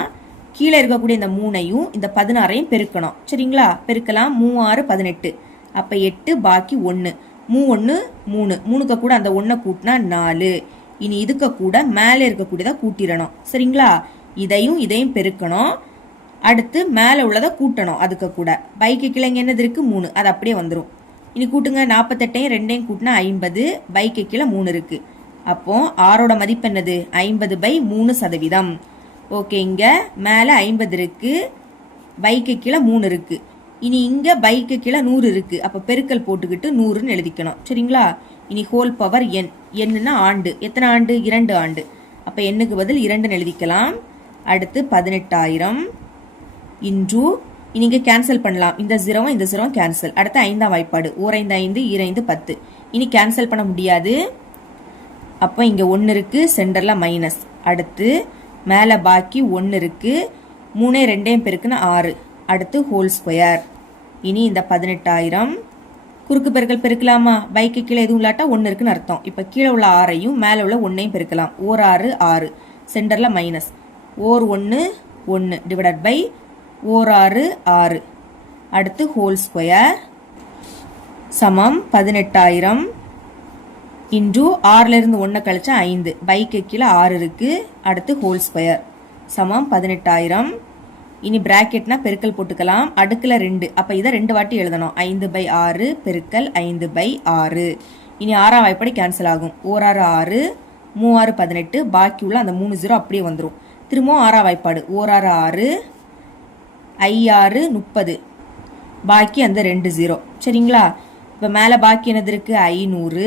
கீழே இருக்கக்கூடிய இந்த 3ஐயும் இந்த 16ஐயும் பெருக்கணும். சரிங்களா? பெருக்கலாம். 3 6 18. அப்ப 8 பாக்கி 1. 3 1 3. 3க்கு கூட அந்த 1 கூட்டினா 4. இனி இதுக்கு கூட மேல இருக்கக்கூடியதை கூட்டிடணும். சரிங்களா? இதையும் பெருக்கணும். அடுத்து மேல உள்ளதை கூட்டணும். அதுக்கு கூட பைக்கு கிளைங்க என்னது இருக்கு? 3. அது அப்படியே வந்துடும். இனி கூட்டுங்க. 48ஐயும் 2ஐயும் கூட்டினா 50. பைக்கு கீழே 3 இருக்கு. அப்போ ஆரோட மதிப்பு என்னது? 50/3%. ஓகே. இங்க மேல 50 இருக்கு. பைக்கு கீழே 3 இருக்கு. இனி இங்க பைக்கு கீழே 100 இருக்கு. அப்ப பெருக்கல் போட்டுக்கிட்டு 100ன்னு எழுதிக்கணும். சரிங்களா? இனி ஹோல் பவர் n. என்னன்னா ஆண்டு. எத்தனை ஆண்டு? 2 ஆண்டு. அப்ப எண்ணுக்கு பதில் 2ன்னு எழுதிக்கலாம். அடுத்து 18,000 இன்டூ இங்க கேன்சல் பண்ணலாம். இந்த 0 கேன்சல். அடுத்து 5ஆம் வாய்ப்பாடு. ஓர் 5 5 ஈரைந்து 10. இனி கேன்சல் பண்ண முடியாது. அப்ப இங்க 1 இருக்கு. சென்டர்ல மைனஸ். அடுத்து மேல பாக்கி 1 இருக்கு. 3 2ஐயும் பெருக்குன்னா 6. அடுத்து ஹோல் ஸ்கொயர். இனி இந்த 18,000 குறுக்கு பெருக்கல் பெருக்கலாமா? பைக்கு கீழே எதுவும் இல்லாட்டா 1 இருக்குன்னு அர்த்தம். இப்ப கீழே உள்ள 6ஐயும் மேல உள்ள 1ஐயும் பெருக்கலாம். ஓர் 6 6. சென்டர்ல மைனஸ். ஓர் 1 1 டிவைடட் பை ஓர் 6 6. அடுத்து ஹோல் ஸ்கொயர் சமம் 18,000 இன்டூ 6ல இருந்து 1 கழிச்சா 5. பைக்கு கீழே 6 இருக்கு. அடுத்து ஹோல் ஸ்கொயர் சமம் 18,000. இனி பிராக்கெட்னா பெருக்கல் போட்டுக்கலாம். அடுக்குல 2. அப்ப இதை 2 வாட்டி எழுதணும். 5/6 பெருக்கல் 5/6. இனி 6ஆம் வாய்ப்பாடு கேன்சல் ஆகும். ஓர் 6 6 3 6 18. பாக்கி உள்ள அந்த 3 0 அப்படியே வந்துடும். திரும்பவும் 6ஆம் வாய்ப்பாடு. ஓர் 6 6 I 6 30. பாக்கி அந்த 2 0. சரிங்களா? இப்ப மேல பாக்கி என்னது இருக்கு? 500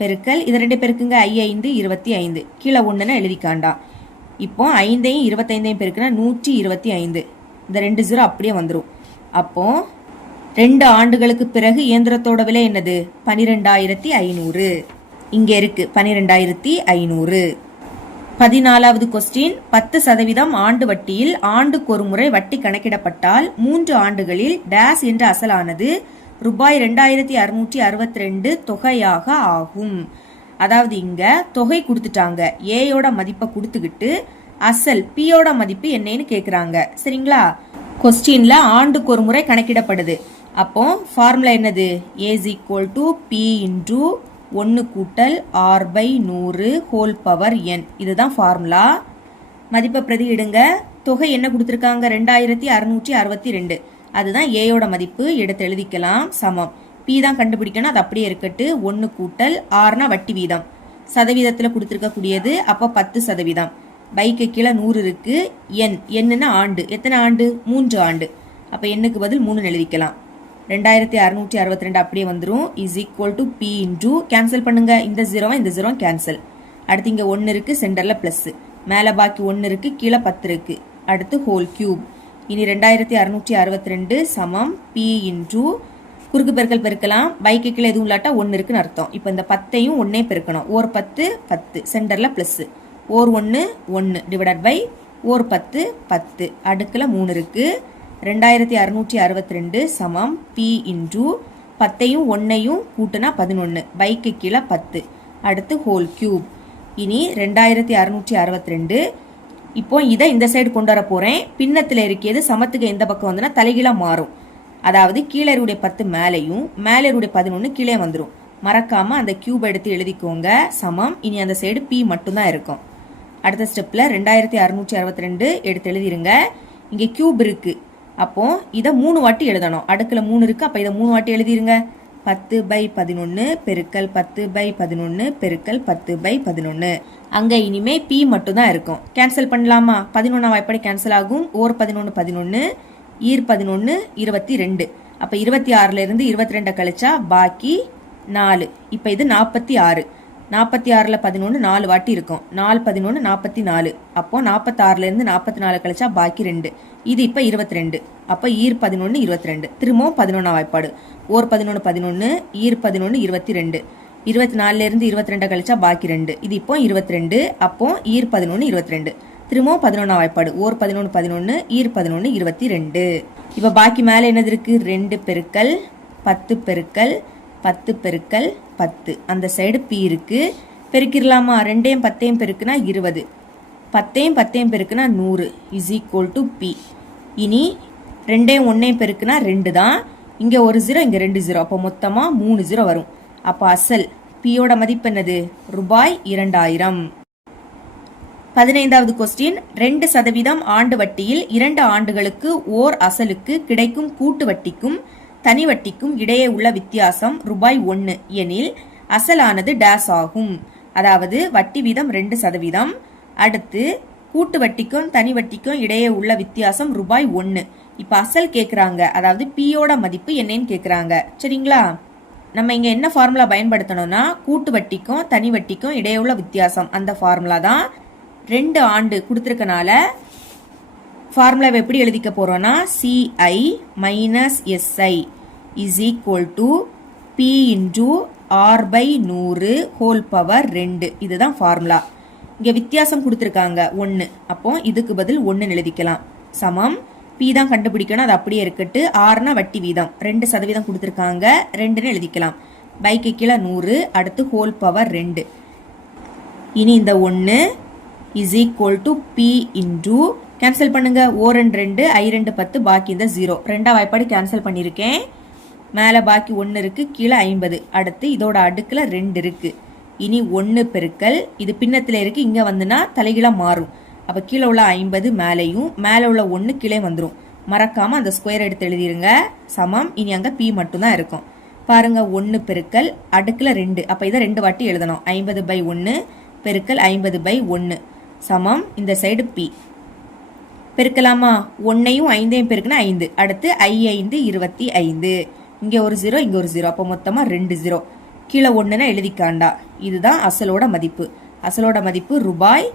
பெருக்கல் இது 2 பெருக்குங்க. I 5 25. கீழே 1ன்னு எழுதிக்காண்டா. இப்போ 5ஐயும் 25ஐயும் பெருக்குனா 125. இந்த 2 0 அப்படியே வந்துடும். அப்போ 2 ஆண்டுகளுக்கு பிறகு இயந்திரத்தோட விலை என்னது? 12,500. இங்க இருக்கு 12,500. 14வது கொஸ்டின். 10% ஆண்டு வட்டியில் ஆண்டுக்கு ஒரு முறை வட்டி கணக்கிடப்பட்டால் 3 ஆண்டுகளில் டேஸ் என்ற அசலானது ரூபாய் 2662 தொகையாக ஆகும். அதாவது இங்க தொகை கொடுத்துட்டாங்க, ஏயோட மதிப்பை கொடுத்துக்கிட்டு அசல் பியோட மதிப்பு என்னன்னு கேக்குறாங்க. சரிங்களா? கொஸ்டின்ல ஆண்டுக்கு ஒரு முறை கணக்கிடப்படுது. அப்போ ஃபார்முலா என்னது? A is equal to P into 1 கூட்டல் R by 100 whole power n. இதுதான் ஃபார்முலா. மதிப்பை பிரதியிடுங்க. தொகை என்ன கொடுத்துருக்காங்க? 2662. அதுதான் ஏயோட மதிப்பு, எடுத்து எழுதிக்கலாம். சமம் பி தான் கண்டுபிடிக்கணும், அது அப்படியே இருக்கட்டு. 1 கூட்டல் ஆர்னா வட்டி வீதம், சதவீதத்தில் கொடுத்துருக்கக்கூடியது, அப்போ 10%. பைக்கு கீழே 100 இருக்கு. என்னன்னா ஆண்டு, எத்தனை ஆண்டு? 3 ஆண்டு. அப்போ எண்ணுக்கு பதில் 3 எழுதிக்கலாம். 2662 அப்படியே வந்துடும். Is equal to P into, cancel பண்ணுங்க, இந்த 0 இந்த 0 கேன்சல். அடுத்து இங்கே 1 இருக்கு, சென்டர்ல பிளஸ், மேலே பாக்கி 1 இருக்கு, கீழே 10 இருக்கு. அடுத்து ஹோல் கியூப். இனி 2662 சமம் பி இன்டூ, குறுக்கு பெருக்கல் பெருக்கலாம், பைக்கு கீழே எதுவும் இல்லாட்டா 1 இருக்குன்னு அர்த்தம். இப்போ இந்த 10ஐயும் 1 பெருக்கணும். ஓர் 10 10, சென்டர்ல பிளஸ், ஓர் 1 1 டிவைடட் பை ஓர் 10 10, அடுக்குல 3 இருக்கு. 2662 சமம் பி இன்டூ 10ஐயும் 1ஐயும் கூட்டுனா 11, பைக்கு கீழே 10, அடுத்து ஹோல் கியூப். இனி 2662, இப்போ இதை இந்த சைடு கொண்டு வர போறேன். பின்னத்தில் இருக்கிறது சமத்துக்கு எந்த பக்கம் வந்துன்னா தலைகீழா மாறும். அதாவது கீழே இருடைய 10 மேலையும் மேலே இருடைய 11 கீழே வந்துடும். மறக்காம அந்த கியூப் எடுத்து எழுதிக்கோங்க. சமம். இனி அந்த சைடு பி மட்டும்தான் இருக்கும். அடுத்த ஸ்டெப்ல 2662 எடுத்து எழுதிருங்க. இங்க கியூப் இருக்கு, அப்போ இதை 3 வாட்டி எழுதணும். அடுக்குல 3 இருக்கு, அப்ப இதை 3 வாட்டி எழுதிருங்க. 10/11 பெருக்கல் 10/11 பெருக்கல் 10/11. அங்க இனிமே பி மட்டும் தான் இருக்கும். கேன்சல் பண்ணலாமா? 11 வாய்ப்படி கேன்சல் ஆகும். ஓர் 11 11, ஈர் 11 22. அப்ப 26ல இருந்து 22 கழிச்சா பாக்கி 4. இப்ப இது 46. 46ல 11 4 வாட்டி இருக்கும். 4 11 44. அப்போ 46ல இருந்து 44 கழிச்சா பாக்கி 2. இது இப்ப 22. அப்ப ஈர் 11 22. திரும்பவும் 11 வாய்ப்பாடு. ஓர் 11 11, ஈர் 11 22. 24ல இருந்து 22 கழிச்சா பாக்கி 2. இது இப்போ 22. அப்போ ஈர் 11 22. திரும்பவும் 11 வாய்ப்பாடு. ஓர் 11 11, ஈர் 11 22. இப்ப பாக்கி மேல என்னது இருக்கு? 2 பெருக்கல் 10 பெருக்கல் 10 பெருக்கல் 10. அந்த சைடு பி இருக்கு. பெருக்கிடலாமா? 2ஐயும் 10ஐயும் பெருக்குனா 20, 10ஐயும் 10ஐயும் பெருக்குனா 100 இஸ் ஈக்குவல் டு பி. இனி 2ஐயும் 1ஐயும் பெருக்குனா 2 தான். இங்க ஒரு 0, இங்க 2 0, அப்போ மொத்தமா 3 0 வரும். அப்போ அசல் பியோட மதிப்பு என்னது? ரூபாய் 2000. 15வது கொஸ்டின். 2% ஆண்டு வட்டியில் 2 ஆண்டுகளுக்கு ஓர் அசலுக்கு கிடைக்கும் கூட்டு வட்டிக்கும் தனி வட்டிக்கும் இடையே உள்ள வித்தியாசம் ரூபாய் 1 எனில் அசலானது டேஸ் ஆகும். அதாவது வட்டி வீதம் 2%. அடுத்து கூட்டு வட்டிக்கும் தனி வட்டிக்கும் இடையே உள்ள வித்தியாசம் ரூபாய் 1. இப்ப அசல் கேக்குறாங்க, அதாவது பியோட மதிப்பு என்னன்னு கேக்குறாங்க. சரிங்களா? நம்ம இங்க என்ன ஃபார்முலா பயன்படுத்தணும்னா, கூட்டு வட்டிக்கும் தனி வட்டிக்கும் இடையே உள்ள வித்தியாசம், அந்த ஃபார்முலா தான். 2 ஆண்டு கொடுத்துருக்கனால ஃபார்முலாவை எப்படி எழுதிக்க போறோம்னா, CI minus SI is equal to P into R by 100 whole power 2. இதுதான் ஃபார்முலா. இங்க வித்தியாசம் கொடுத்துருக்காங்க 1, அப்போ இதுக்கு பதில் 1 எழுதிக்கலாம். சமம் P தான் கண்டுபிடிக்கணும், அது அப்படியே இருக்கட்டு. Rனா வட்டி வீதம், 2% கொடுத்துருக்காங்க, 2ன்னு எழுதிக்கலாம். பைக்கு கீழே 100, அடுத்து ஹோல் பவர் 2. இனி இந்த 1 is equal to P into, cancel பண்ணுங்க, ஓ 2 ஐ 2 10, பாக்கி இந்த 0. 2 வாய்ப்பாடு கேன்சல் பண்ணியிருக்கேன். மேலே பாக்கி 1 இருக்கு, கீழே 50. அடுத்து இதோட அடுக்குல 2 இருக்கு. இனி 1 பெருக்கல், இது பின்னத்தில் இருக்கு, இங்க வந்துன்னா தலைகீழா மாறும். அப்ப கீழே உள்ள 50 மேலையும் மேலே உள்ள 1 கீழே வந்துடும். மறக்காம அந்த ஸ்கொயர் எடுத்து எழுதிருங்க. சமம். இனி அங்க P மட்டும் தான் இருக்கும். பாருங்க, 1 பெருக்கல் அடுக்குல 2, அப்ப இதை 2 வாட்டி எழுதணும். 50/1 பெருக்கல் 50/1 சமம். இந்த சைடு P பெருக்கலாமா? 1ஐயும் 5ஐயும் பெருக்குனா 5. அடுத்து 5 25. இங்க ஒரு 0, இங்க ஒரு 0, அப்ப மொத்தமா 2 0. கீழே 1னா எழுதிக்காண்டா. இதுதான் அசலோட மதிப்பு. அசலோட மதிப்பு ரூபாய்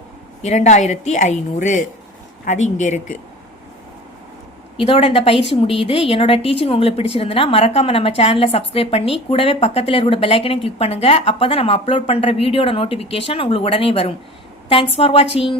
2500. அது இங்க இருக்கு. இதோட இந்த பயிற்சி முடியுது. என்னோட டீச்சிங் உங்களுக்கு பிடிச்சிருந்ததுன்னா மறக்காம நம்ம சேனலை சப்ஸ்கிரைப் பண்ணி கூடவே பக்கத்துல இருக்கிற பெல் ஐக்கனை கிளிக் பண்ணுங்க. அப்பதான் நம்ம அப்லோட் பண்ற வீடியோட நோட்டிபிகேஷன் உங்களுக்கு உடனே வரும். தேங்க்ஸ் ஃபார் வாட்சிங்.